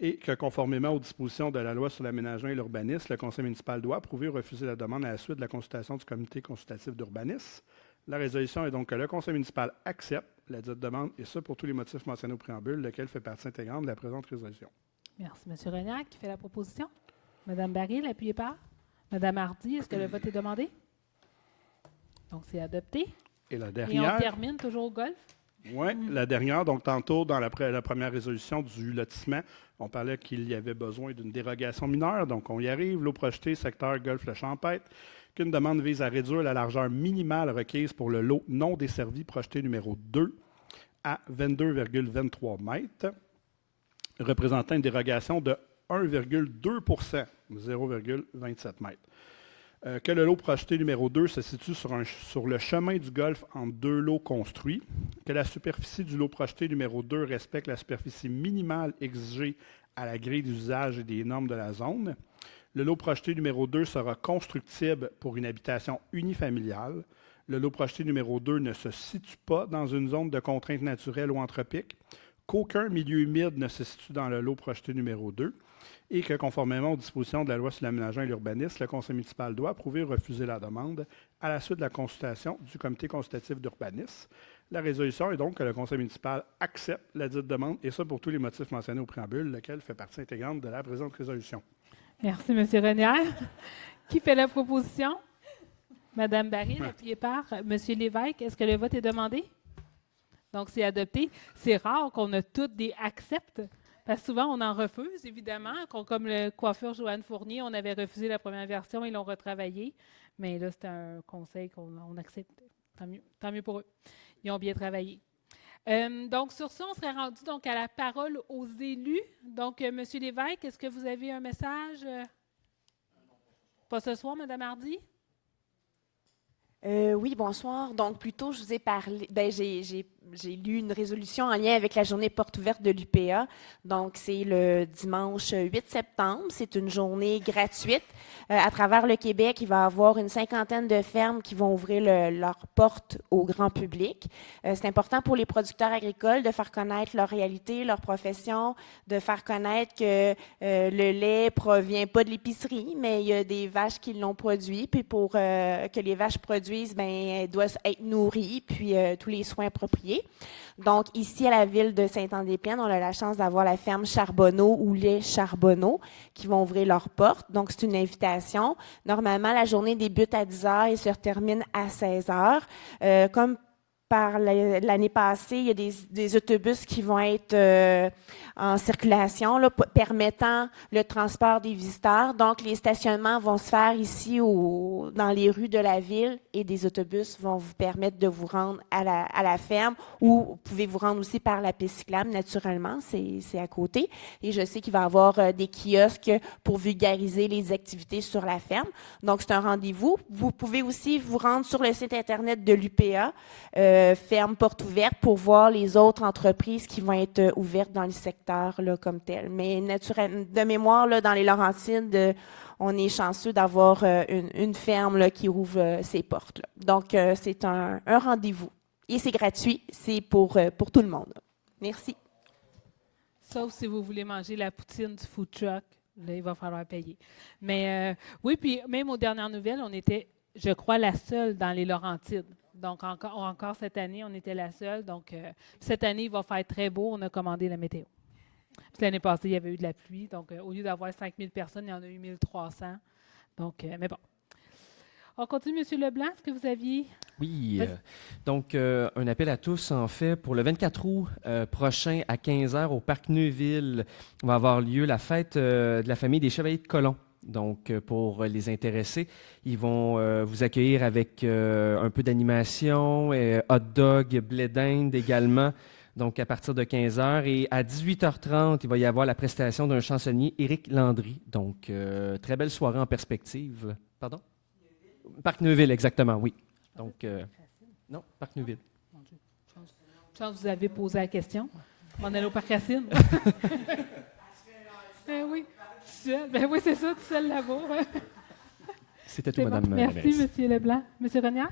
Et que, conformément aux dispositions de la loi sur l'aménagement et l'urbanisme, le conseil municipal doit approuver ou refuser la demande à la suite de la consultation du comité consultatif d'urbanisme. La résolution est donc que le conseil municipal accepte la dite demande, et ce pour tous les motifs mentionnés au préambule, lequel fait partie intégrante de la présente résolution. Merci, M. Renier. Qui fait la proposition? Mme Baril, appuyée par Mme Hardy. Est-ce que le vote est demandé? Donc, c'est adopté. Et la Et dernière. on termine toujours au golf? Oui, la dernière. Donc, tantôt, dans la première résolution du lotissement, on parlait qu'il y avait besoin d'une dérogation mineure. Donc, on y arrive. L'eau projetée, secteur golfe-le Champêtre, qu'une demande vise à réduire la largeur minimale requise pour le lot non desservi projeté numéro 2 à 22,23 mètres, représentant une dérogation de 1,2 %, 0,27 mètres. Que le lot projeté numéro 2 se situe sur le chemin du golfe entre deux lots construits, que la superficie du lot projeté numéro 2 respecte la superficie minimale exigée à la grille d'usage et des normes de la zone. Le lot projeté numéro 2 sera constructible pour une habitation unifamiliale. Le lot projeté numéro 2 ne se situe pas dans une zone de contrainte naturelle ou anthropique, qu'aucun milieu humide ne se situe dans le lot projeté numéro 2, et que, conformément aux dispositions de la loi sur l'aménagement et l'urbanisme, le conseil municipal doit approuver ou refuser la demande à la suite de la consultation du comité consultatif d'urbanisme. La résolution est donc que le conseil municipal accepte la dite demande, et ça pour tous les motifs mentionnés au préambule, lequel fait partie intégrante de la présente résolution. Merci, M. Renier. Qui fait la proposition? Mme Baril, appuyée par M. Lévesque. Est-ce que le vote est demandé? Donc, c'est adopté. C'est rare qu'on a toutes des acceptes. Parce que souvent, on en refuse, évidemment. Comme le coiffeur Joanne Fournier, on avait refusé la première version, ils l'ont retravaillé. Mais là, c'est un conseil qu'on accepte. Tant mieux pour eux. Ils ont bien travaillé. Donc, sur ça, on serait rendu donc à la parole aux élus. Donc, M. Lévesque, est-ce que vous avez un message? Pas ce soir, Mme Hardy? Oui, bonsoir. Donc, plus tôt, je vous ai parlé, j'ai lu une résolution en lien avec la journée porte ouverte de l'UPA. Donc, c'est le dimanche 8 septembre. C'est une journée gratuite. À travers le Québec, il va y avoir une 50aine de fermes qui vont ouvrir leurs portes au grand public. C'est important pour les producteurs agricoles de faire connaître leur réalité, leur profession, de faire connaître que le lait ne provient pas de l'épicerie, mais il y a des vaches qui l'ont produit. Puis pour que les vaches produisent, elles doivent être nourries, puis tous les soins appropriés. Donc, ici, à la ville de Saint-Anne-des-Plaines, on a la chance d'avoir la ferme Charbonneau ou les Charbonneau qui vont ouvrir leurs portes. Donc, c'est une invitation. Normalement, la journée débute à 10 h et se termine à 16 h. Comme par l'année passée, il y a des autobus qui vont être en circulation, là, permettant le transport des visiteurs. Donc, les stationnements vont se faire ici dans les rues de la ville et des autobus vont vous permettre de vous rendre à la ferme ou vous pouvez vous rendre aussi par la piste cyclable, naturellement, c'est à côté. Et je sais qu'il va y avoir des kiosques pour vulgariser les activités sur la ferme. Donc, c'est un rendez-vous. Vous pouvez aussi vous rendre sur le site Internet de l'UPA, ferme porte ouverte, pour voir les autres entreprises qui vont être ouvertes dans le secteur là, comme tel. Mais naturellement, de mémoire, là, dans les Laurentides, on est chanceux d'avoir une ferme là, qui ouvre ses portes. Là. Donc, c'est un rendez-vous. Et c'est gratuit, c'est pour tout le monde. Merci. Sauf si vous voulez manger la poutine du food truck, là, il va falloir payer. Mais oui, puis même aux dernières nouvelles, on était, je crois, la seule dans les Laurentides. Donc, encore cette année, on était la seule. Donc, cette année, il va faire très beau. On a commandé la météo. Puis l'année passée, il y avait eu de la pluie. Donc, au lieu d'avoir 5000 personnes, il y en a eu 1300. Donc, mais bon. On continue, M. Leblanc. Est-ce que vous aviez... Oui, Vas-y. donc un appel à tous, en fait, pour le 24 août prochain à 15h au Parc Neuville, va avoir lieu la fête de la famille des Chevaliers de Colomb. Donc, pour les intéressés, ils vont vous accueillir avec un peu d'animation, hot dog, blé d'Inde également, donc à partir de 15h. Et à 18h30, il va y avoir la prestation d'un chansonnier, Éric Landry. Donc, très belle soirée en perspective. Pardon? Parc Neuville, exactement, oui. Donc, non, Parc Neuville. Mon Dieu. Je pense que vous avez posé la question. On est au Parc Racine. Ben oui, tout seul. Ben oui, c'est ça, tout seul là-bas. C'était tout, C'est bon. Madame Merci, Mérès. M. Leblanc. M. Renière?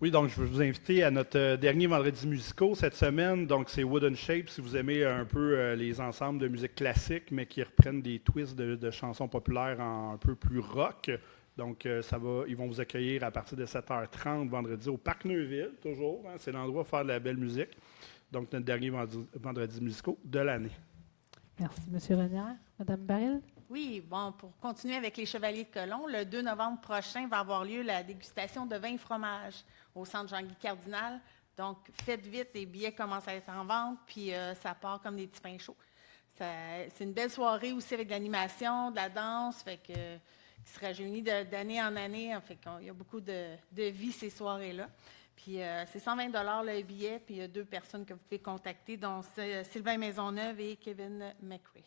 Oui, donc je veux vous inviter à notre dernier vendredi musicaux cette semaine. Donc, c'est Wooden Shape, si vous aimez un peu les ensembles de musique classique, mais qui reprennent des twists de chansons populaires en un peu plus rock. Donc, ils vont vous accueillir à partir de 7h30 vendredi au Parc Neuville, toujours. Hein, c'est l'endroit où faire de la belle musique. Donc, notre dernier vendredi musicaux de l'année. Merci, M. Renière. Mme Baril? Oui, bon, pour continuer avec les Chevaliers de Colomb, le 2 novembre prochain va avoir lieu la dégustation de vin et fromage au Centre Jean-Guy Cardinal. Donc, faites vite, les billets commencent à être en vente, puis ça part comme des petits pains chauds. C'est une belle soirée aussi avec de l'animation, de la danse, fait que, qui se rajeunit d'année en année. Fait qu'il y a beaucoup de vie ces soirées-là. Puis c'est 120 $ le billet, puis il y a 2 personnes que vous pouvez contacter, dont Sylvain Maisonneuve et Kevin McRae.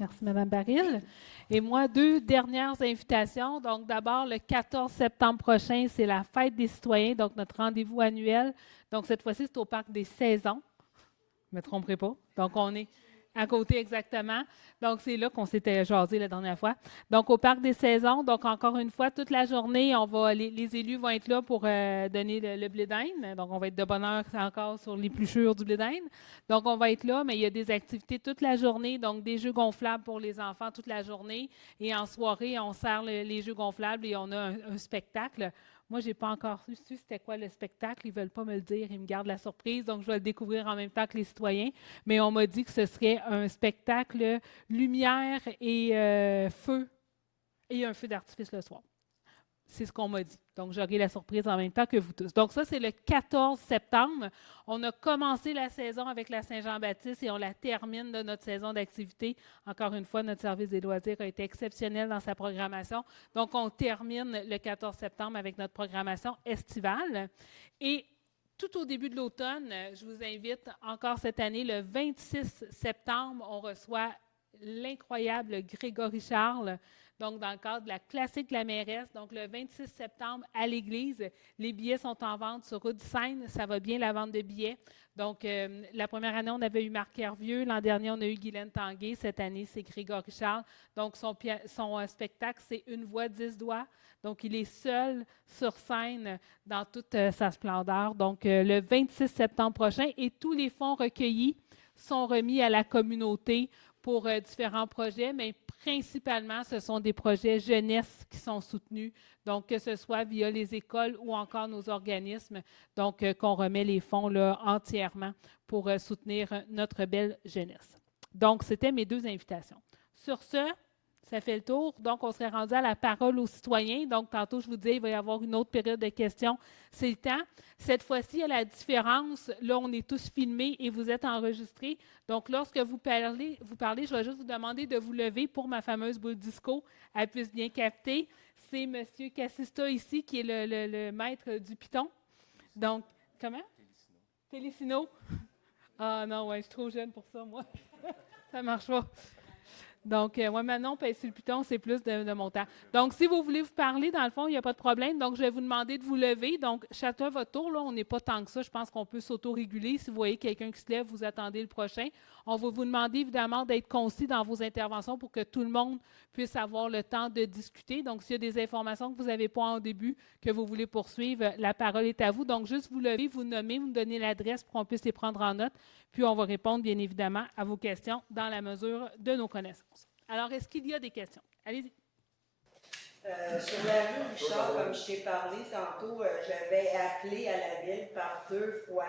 Merci, Mme Baril. Et moi, 2 dernières invitations. Donc, d'abord, le 14 septembre prochain, c'est la Fête des citoyens, donc notre rendez-vous annuel. Donc, cette fois-ci, c'est au Parc des Saisons. Je ne me tromperai pas. Donc, on est à côté exactement. Donc, c'est là qu'on s'était jasé la dernière fois. Donc, au Parc des Saisons, donc encore une fois, toute la journée, les élus vont être là pour donner le blé d'Inde. Donc, on va être de bonne heure encore sur l'épluchure du blé d'Inde. Donc, on va être là, mais il y a des activités toute la journée, donc des jeux gonflables pour les enfants toute la journée. Et en soirée, on sert les jeux gonflables et on a un spectacle. Moi, je n'ai pas encore su c'était quoi le spectacle. Ils ne veulent pas me le dire. Ils me gardent la surprise. Donc, je vais le découvrir en même temps que les citoyens. Mais on m'a dit que ce serait un spectacle lumière et feu et un feu d'artifice le soir. C'est ce qu'on m'a dit. Donc, j'aurai la surprise en même temps que vous tous. Donc, ça, c'est le 14 septembre. On a commencé la saison avec la Saint-Jean-Baptiste et on la termine de notre saison d'activité. Encore une fois, notre service des loisirs a été exceptionnel dans sa programmation. Donc, on termine le 14 septembre avec notre programmation estivale. Et tout au début de l'automne, je vous invite encore cette année, le 26 septembre, on reçoit l'incroyable Grégory Charles. Donc, dans le cadre de la classique de la mairesse, donc le 26 septembre à l'église, les billets sont en vente sur Rue du Seine. Ça va bien, la vente de billets. Donc, la première année, on avait eu Marc Hervieux. L'an dernier, on a eu Guylaine Tanguay. Cette année, c'est Grégory Charles. Donc, son spectacle, c'est Une voix, 10 doigts. Donc, il est seul sur scène dans toute sa splendeur. Donc, le 26 septembre prochain. Et tous les fonds recueillis sont remis à la communauté pour différents projets, mais principalement, ce sont des projets jeunesse qui sont soutenus, donc que ce soit via les écoles ou encore nos organismes, donc qu'on remet les fonds là, entièrement pour soutenir notre belle jeunesse. Donc, c'était mes 2 invitations. Sur ce, ça fait le tour. Donc, on serait rendu à la parole aux citoyens. Donc, tantôt, je vous dis, il va y avoir une autre période de questions. C'est le temps. Cette fois-ci, il y a la différence. Là, on est tous filmés et vous êtes enregistrés. Donc, lorsque vous parlez, je vais juste vous demander de vous lever pour ma fameuse boule disco. Elle puisse bien capter. C'est M. Cassista ici qui est le maître du piton. Donc, comment? Télécino. Ah non, ouais, je suis trop jeune pour ça, moi. Ça ne marche pas. Donc, maintenant, pèse sur le piton, c'est plus de mon temps. Donc, si vous voulez vous parler, dans le fond, il n'y a pas de problème. Donc, je vais vous demander de vous lever. Donc, chacun votre tour. Là, on n'est pas tant que ça. Je pense qu'on peut s'auto-réguler. Si vous voyez quelqu'un qui se lève, vous attendez le prochain. On va vous demander, évidemment, d'être concis dans vos interventions pour que tout le monde puisse avoir le temps de discuter. Donc, s'il y a des informations que vous n'avez pas en début, que vous voulez poursuivre, la parole est à vous. Donc, juste vous lever, vous nommer, vous me donner l'adresse pour qu'on puisse les prendre en note. Puis, on va répondre, bien évidemment, à vos questions dans la mesure de nos connaissances. Alors, est-ce qu'il y a des questions? Allez-y. Sur la rue Richard, comme je t'ai parlé tantôt, j'avais appelé à la ville par 2 fois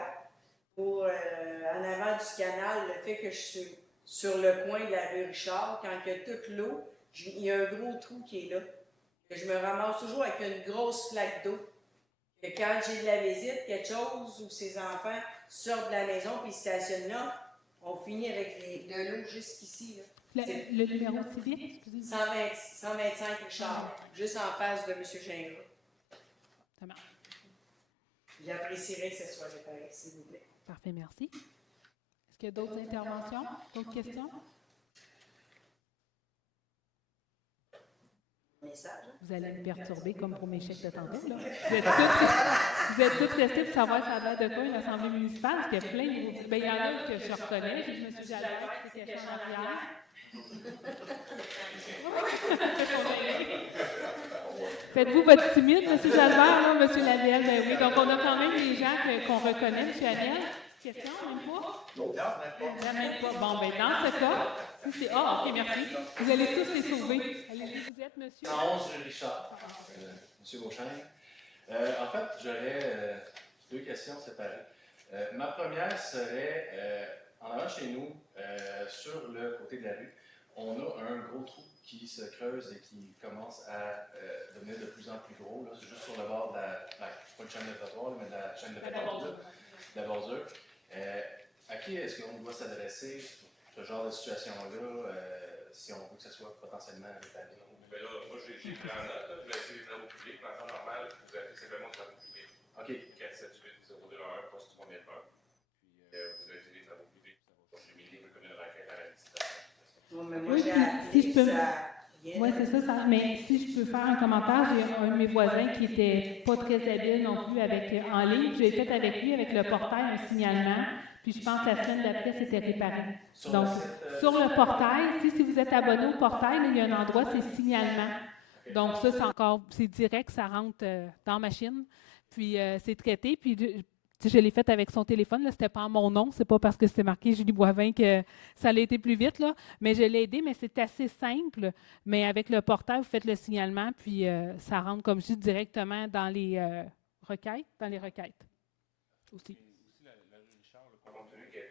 pour, en avant du canal, le fait que je suis sur le coin de la rue Richard, quand il y a toute l'eau, il y a un gros trou qui est là. Et je me ramasse toujours avec une grosse flaque d'eau. Et quand j'ai de la visite, quelque chose où ces enfants sortent de la maison puis ils stationnent là, on finit avec de l'eau jusqu'ici. Le numéro civil, excusez-moi. 125 Richard, juste en face de M. Gingras. Ça marche. J'apprécierais que ce soit réparé, s'il vous plaît. Parfait, merci. Est-ce qu'il y a d'autres interventions, d'autres questions? Message. Vous allez me perturber comme pour mes chèques de tantôt. Là. Vous êtes tous restés pour savoir si ça va de quoi une assemblée municipale, parce qu'il y a plein de... Bien, il y en a que je reconnais. Je me suis Jalbert qui s'est caché en arrière. Faites-vous votre timide, M. Jalbert, là, M. Lavielle? Ben oui. Donc, on a quand même des gens qu'on reconnaît, M. Aniel. Question, même pas? Non, même pas. Bon, ben dans ce cas, si c'est... Ah, OK, merci. Vous allez tous les sauver. Allez, vous êtes, monsieur? 111 rue Richard, M. Beauchesne. En fait, j'aurais 2 questions séparées. Ma première serait, en avant chez nous, sur le côté de la rue, on a un gros trou qui se creuse et qui commence à devenir de plus en plus gros. Là. C'est juste sur le bord de la... pas une chaîne de trottoir, mais de la chaîne de bordure. De la bordure. À qui est-ce qu'on doit s'adresser pour ce genre de situation-là, si on veut que ce soit potentiellement rétabli? Ben là, moi, j'ai pris en note, là, je vais essayer les travaux publics, mais en temps normal, vous appelez simplement les travaux publics. OK. 478-0211, poste 3001. Puis vous avez les travaux publics, ça va chercher mes livres comme une requête à la licitation. Bon, mais moi, Oui, j'ai si je peux... appelé, Oui, c'est ça, mais si je peux faire un commentaire, j'ai un de mes voisins qui n'était pas très habile non plus en ligne. J'ai fait avec lui, avec le portail, un signalement. Puis je pense que la semaine d'après, c'était réparé. Donc, sur le portail, si vous êtes abonné au portail, là, il y a un endroit, c'est signalement. Donc, ça, c'est direct, ça rentre dans la machine. Puis, c'est traité. Puis, je l'ai fait avec son téléphone. Ce n'était pas en mon nom. C'est pas parce que c'était marqué Julie Boivin que ça allait été plus vite. Là. Mais je l'ai aidé, mais c'est assez simple. Mais avec le portail, vous faites le signalement, puis ça rentre, comme je dis, directement dans les requêtes. Aussi. Compte tenu que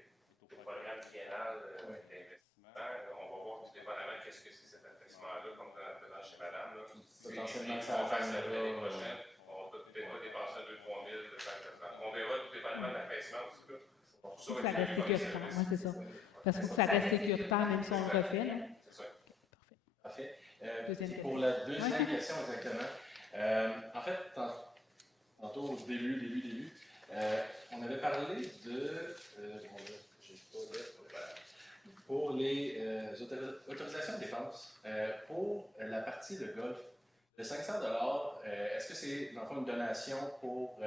le programme biennal d'investissement, on va voir tout dépendamment qu'est-ce que c'est cet investissement-là, comme dans chez madame. Là. Potentiellement, Si on va faire ça l'année prochaine, on va peut-être pas dépenser 2-3 000 de chaque temps. On verra tout dépendamment de l'affaissement aussi. Là. Ça reste sécuritaire, oui, c'est ça. Parce que ça reste sécuritaire, même si on le refait. Là. C'est ça. Parfait. Pour la deuxième question, exactement. En fait, tantôt, au début, on avait parlé de... pour les autorisations de dépenses, pour la partie de golf, le 500 $, est-ce que c'est, dans le fond, une donation pour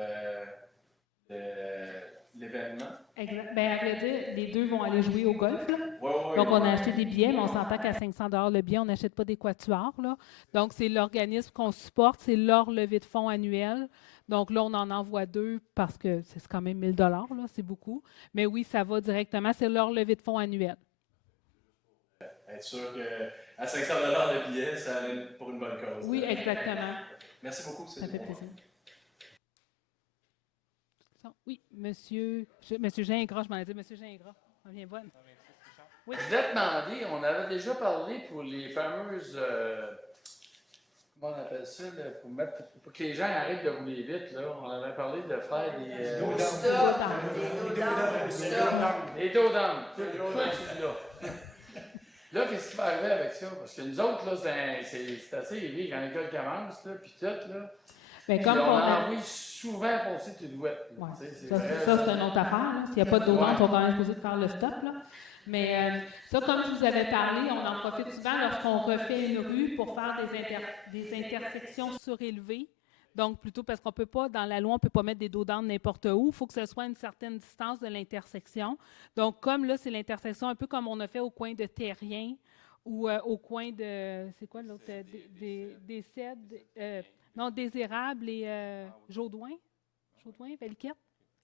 l'événement? Exact. Bien, à vrai dire, les deux vont aller jouer au golf. Là. Oui. Donc, on a acheté des billets, mais on s'entend qu'à 500 $ le billet, on n'achète pas des quatuors. Là. Donc, c'est l'organisme qu'on supporte, c'est leur levée de fonds annuelle. Donc, là, on en envoie 2 parce que c'est quand même 1 000 $, là, c'est beaucoup. Mais oui, ça va directement, c'est leur levée de fonds annuelle. Être sûr qu'à 500 $ le billet, ça allait pour une bonne cause. Oui, exactement. Merci beaucoup. Ça fait plaisir. Oui, monsieur Gingras, je m'en ai dit, monsieur Gingras. On vient bonne. Oui. Je voulais demander, on avait déjà parlé pour les fameuses, comment on appelle ça, là, pour que les gens arrêtent de rouler vite, là. On avait parlé de faire des... Les dos d'âme. Toi, tu là. Là, qu'est-ce qui va arriver avec ça? Parce que nous autres, là, c'est assez élevé quand l'école commence, là, puis tout, là. Bien, Puis comme on on a- envoie souvent passer tout le web. Ouais. C'est Ça, vrai, c'est une autre affaire. là. S'il n'y a pas de dos d'âne, on va même supposé faire le stop. Là. Mais ça, comme je vous avais parlé, on en profite souvent lorsqu'on refait une rue pour faire des intersections surélevées. Donc, plutôt parce qu'on ne peut pas, dans la loi, on ne peut pas mettre des dos d'âne n'importe où. Il faut que ce soit à une certaine distance de l'intersection. Donc, comme là, c'est l'intersection un peu comme on a fait au coin de Terrien ou au coin de... C'est quoi l'autre? Des cèdres... non, Désérable et Jaudoin. Jaudoin, Valiquette.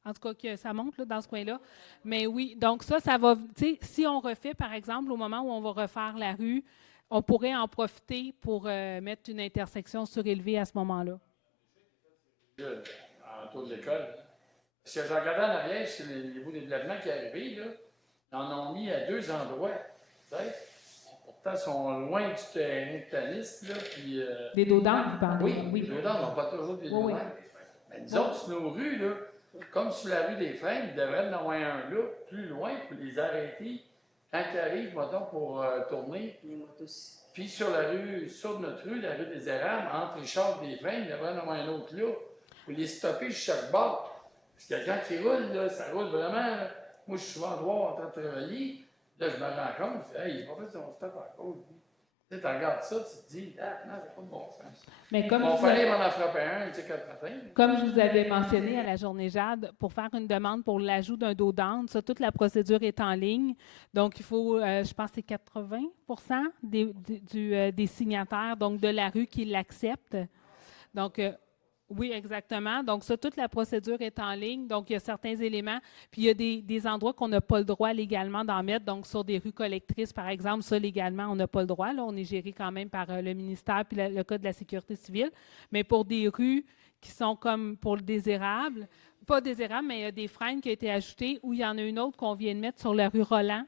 En tout cas, que ça monte là, dans ce coin-là. Mais oui, donc ça va... Tu sais, si on refait, par exemple, au moment où on va refaire la rue, on pourrait en profiter pour mettre une intersection surélevée à ce moment-là. Autour de l'école. Parce que j'ai regardé en arrière sur les bouts de développement qui est arrivé, là, ils en ont mis à 2 endroits. Tu sais? Pourtant, ils sont loin du terrain de tennis, là, puis... Des dos d'âne, vous parlez? Oui, les dos d'âne, on pas toujours des dos Oui, oui. d'âne. Mais nous autres, sur nos rues, là, comme sur la rue des Freins, il devrait en avoir un là, plus loin, pour les arrêter quand ils arrivent, mettons, pour tourner. Puis sur notre rue, la rue des Érables, entre Richard et des Freins, il devrait en avoir un autre là, pour les stopper sur chaque bord. Parce que quand ils roulent, là, ça roule vraiment. Là. Moi, je suis souvent dehors en train de travailler. Là, je me rends compte, je dis, hey, il va pas fait son stop encore. Tu sais, tu regardes ça, tu te dis, ah, non, c'est pas de bon sens. Mais comme On je vous fallait m'en frapper un, tu sais, quatre matins. Comme je vous avais mentionné à la Journée Jade, pour faire une demande pour l'ajout d'un dos d'âne, ça, toute la procédure est en ligne. Donc, il faut, je pense, que c'est 80 des signataires, donc de la rue, qui l'acceptent. Donc, oui, exactement. Donc, ça, toute la procédure est en ligne. Donc, il y a certains éléments. Puis, il y a des endroits qu'on n'a pas le droit légalement d'en mettre. Donc, sur des rues collectrices, par exemple, ça, légalement, on n'a pas le droit. Là, on est géré quand même par le ministère puis le Code de la sécurité civile. Mais pour des rues qui sont comme pour le désérable, pas désérable, mais il y a des freins qui ont été ajoutés, où il y en a une autre qu'on vient de mettre sur la rue Roland.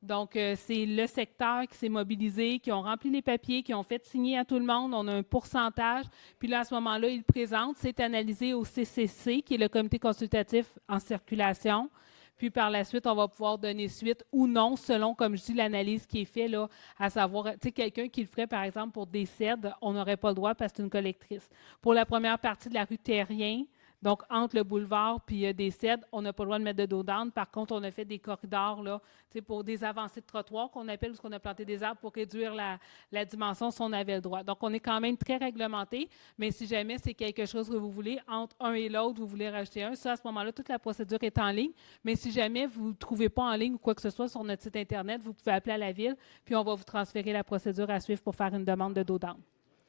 Donc, c'est le secteur qui s'est mobilisé, qui ont rempli les papiers, qui ont fait signer à tout le monde. On a un pourcentage. Puis là, à ce moment-là, ils le présentent. C'est analysé au CCC, qui est le comité consultatif en circulation. Puis par la suite, on va pouvoir donner suite ou non, selon, comme je dis, l'analyse qui est faite, là, à savoir, tu sais, quelqu'un qui le ferait, par exemple, pour des cèdres, on n'aurait pas le droit parce que c'est une collectrice. Pour la première partie de la rue Terrien, donc entre le boulevard puis des cèdres, on n'a pas le droit de mettre de dos d'âne. Par contre, on a fait des corridors là, pour des avancées de trottoir qu'on appelle, parce qu'on a planté des arbres pour réduire la dimension si on avait le droit. Donc, on est quand même très réglementé, mais si jamais c'est quelque chose que vous voulez, entre un et l'autre, vous voulez rajouter un, ça, à ce moment-là, toute la procédure est en ligne. Mais si jamais vous ne trouvez pas en ligne ou quoi que ce soit sur notre site Internet, vous pouvez appeler à la ville, puis on va vous transférer la procédure à suivre pour faire une demande de dos d'âne.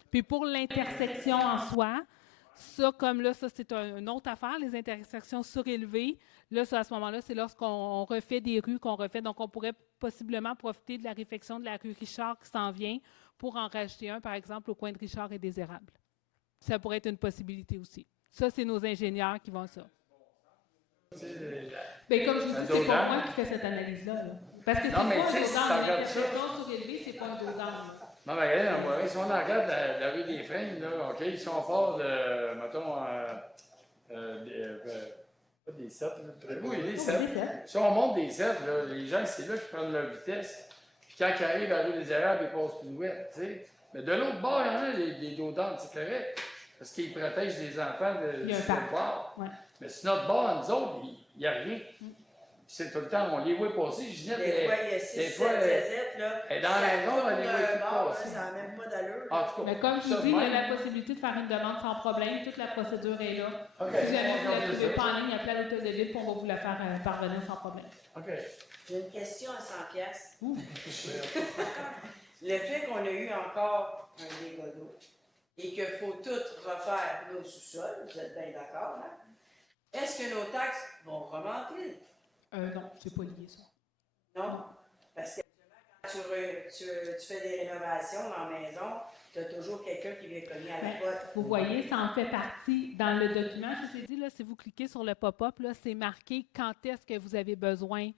Puis pour l'intersection en soi, ça, comme là, ça, c'est une autre affaire, les intersections surélevées. Là, ça, à ce moment-là, c'est lorsqu'on refait des rues qu'on refait. Donc, on pourrait possiblement profiter de la réfection de la rue Richard qui s'en vient pour en rajouter un, par exemple, au coin de Richard et des Érables. Ça pourrait être une possibilité aussi. Ça, c'est nos ingénieurs qui vont ça. Bien, comme je vous dis, c'est pas moi qui fais cette analyse-là. Là. Parce que Non, mais tu sais, c'est ça pas regarde une ça. intersection surélevée, c'est pas un dos d'âne. Non, mais regardez, si on regarde la rue des Freins, là, OK, si on part de, mettons, pas des 7, là. Oui, des 7. Si on monte des 7, là, les gens, c'est là qu'ils prennent leur vitesse. Puis quand ils arrivent à la rue des Érables, ils passent plus loin, tu sais. Mais de l'autre bord, il y en a des dos d'âne, c'est correct. Parce qu'ils protègent les enfants de notre bord. Ouais. Mais sur notre bord, nous autres, il n'y a rien. C'est tout le temps, on les voit passer. Ginette, des fois, il y a 6, 7, 7, là. Elle est dans la raison, elle les voit tout passer. Ça n'a même pas d'allure. En tout cas, mais comme je vous dis, il y a la possibilité de faire une demande sans problème. Toute la procédure est là. Okay. Si jamais vous ne la trouvez pas en ligne, appelez à l'hôtel de ville, puis on va vous la faire parvenir sans problème. OK. J'ai une question à 100 piastres. Le fait qu'on a eu encore un dégât d'eau et qu'il faut tout refaire nos sous-sols, vous êtes bien d'accord, hein? Est-ce que nos taxes vont remonter? Non, c'est pas lié, ça. Non? Parce que quand tu fais des rénovations dans la maison, tu as toujours quelqu'un qui vient cogner à la porte. Vous voyez, ça en fait partie. Dans le document, je vous ai dit, là, si vous cliquez sur le pop-up, là, c'est marqué quand est-ce que vous avez besoin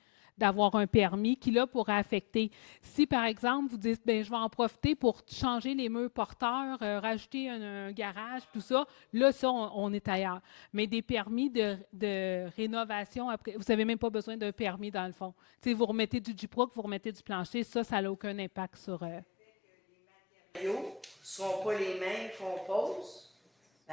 d'avoir un permis qui, là, pourrait affecter. Si, par exemple, vous dites, bien, je vais en profiter pour changer les murs porteurs, rajouter un garage, tout ça, là, ça, on est ailleurs. Mais des permis de rénovation, après, vous n'avez même pas besoin d'un permis, dans le fond. Tu sais, vous remettez du Gyproc, vous remettez du plancher, ça n'a aucun impact sur... Les matériaux ne seront pas les mêmes qu'on pose.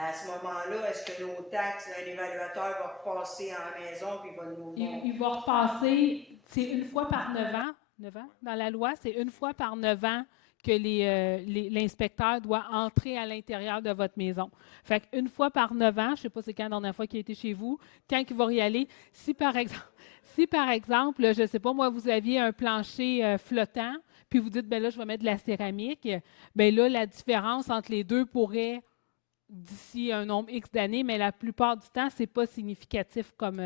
À ce moment-là, est-ce que nos taxes, un évaluateur va repasser en maison puis il va nous... Il va repasser, c'est une fois par 9 ans. 9 ans? Dans la loi, c'est une fois par 9 ans que l'inspecteur doit entrer à l'intérieur de votre maison. Fait qu'une fois par 9 ans, je ne sais pas c'est quand la dernière fois qu'il a été chez vous, quand il va y aller, si par exemple, je ne sais pas, moi, vous aviez un plancher flottant, puis vous dites, bien là, je vais mettre de la céramique, bien là, la différence entre les deux pourrait, d'ici un nombre X d'années, mais la plupart du temps, ce n'est pas significatif comme...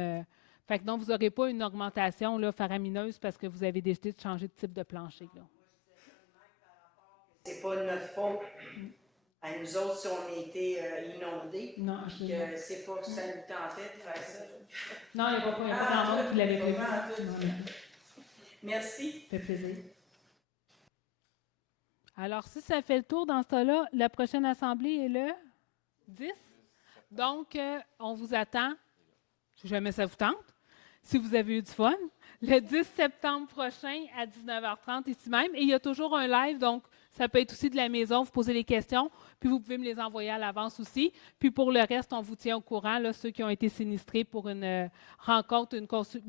fait que donc, vous n'aurez pas une augmentation là, faramineuse parce que vous avez décidé de changer de type de plancher. Là. C'est pas de notre faute. À nous autres, si on a été inondés, Non, que c'est pas que ça nous tentait de faire ça. Non, il n'y a pas grand monde qui l'avait prévu. Merci. Ça fait plaisir. Alors, si ça fait le tour dans ce cas-là, la prochaine assemblée est le 10. Donc, on vous attend, si jamais ça vous tente, si vous avez eu du fun, le 10 septembre prochain à 19h30 ici même. Et il y a toujours un live, donc ça peut être aussi de la maison, vous posez les questions, puis vous pouvez me les envoyer à l'avance aussi. Puis pour le reste, on vous tient au courant, là, ceux qui ont été sinistrés pour une rencontre,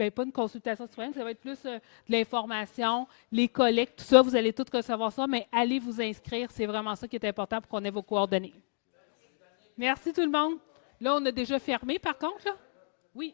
pas une consultation citoyenne, ça va être plus de l'information, les collectes, tout ça, vous allez tous recevoir ça, mais allez vous inscrire, c'est vraiment ça qui est important pour qu'on ait vos coordonnées. Merci tout le monde. Là, on a déjà fermé par contre, là? Oui.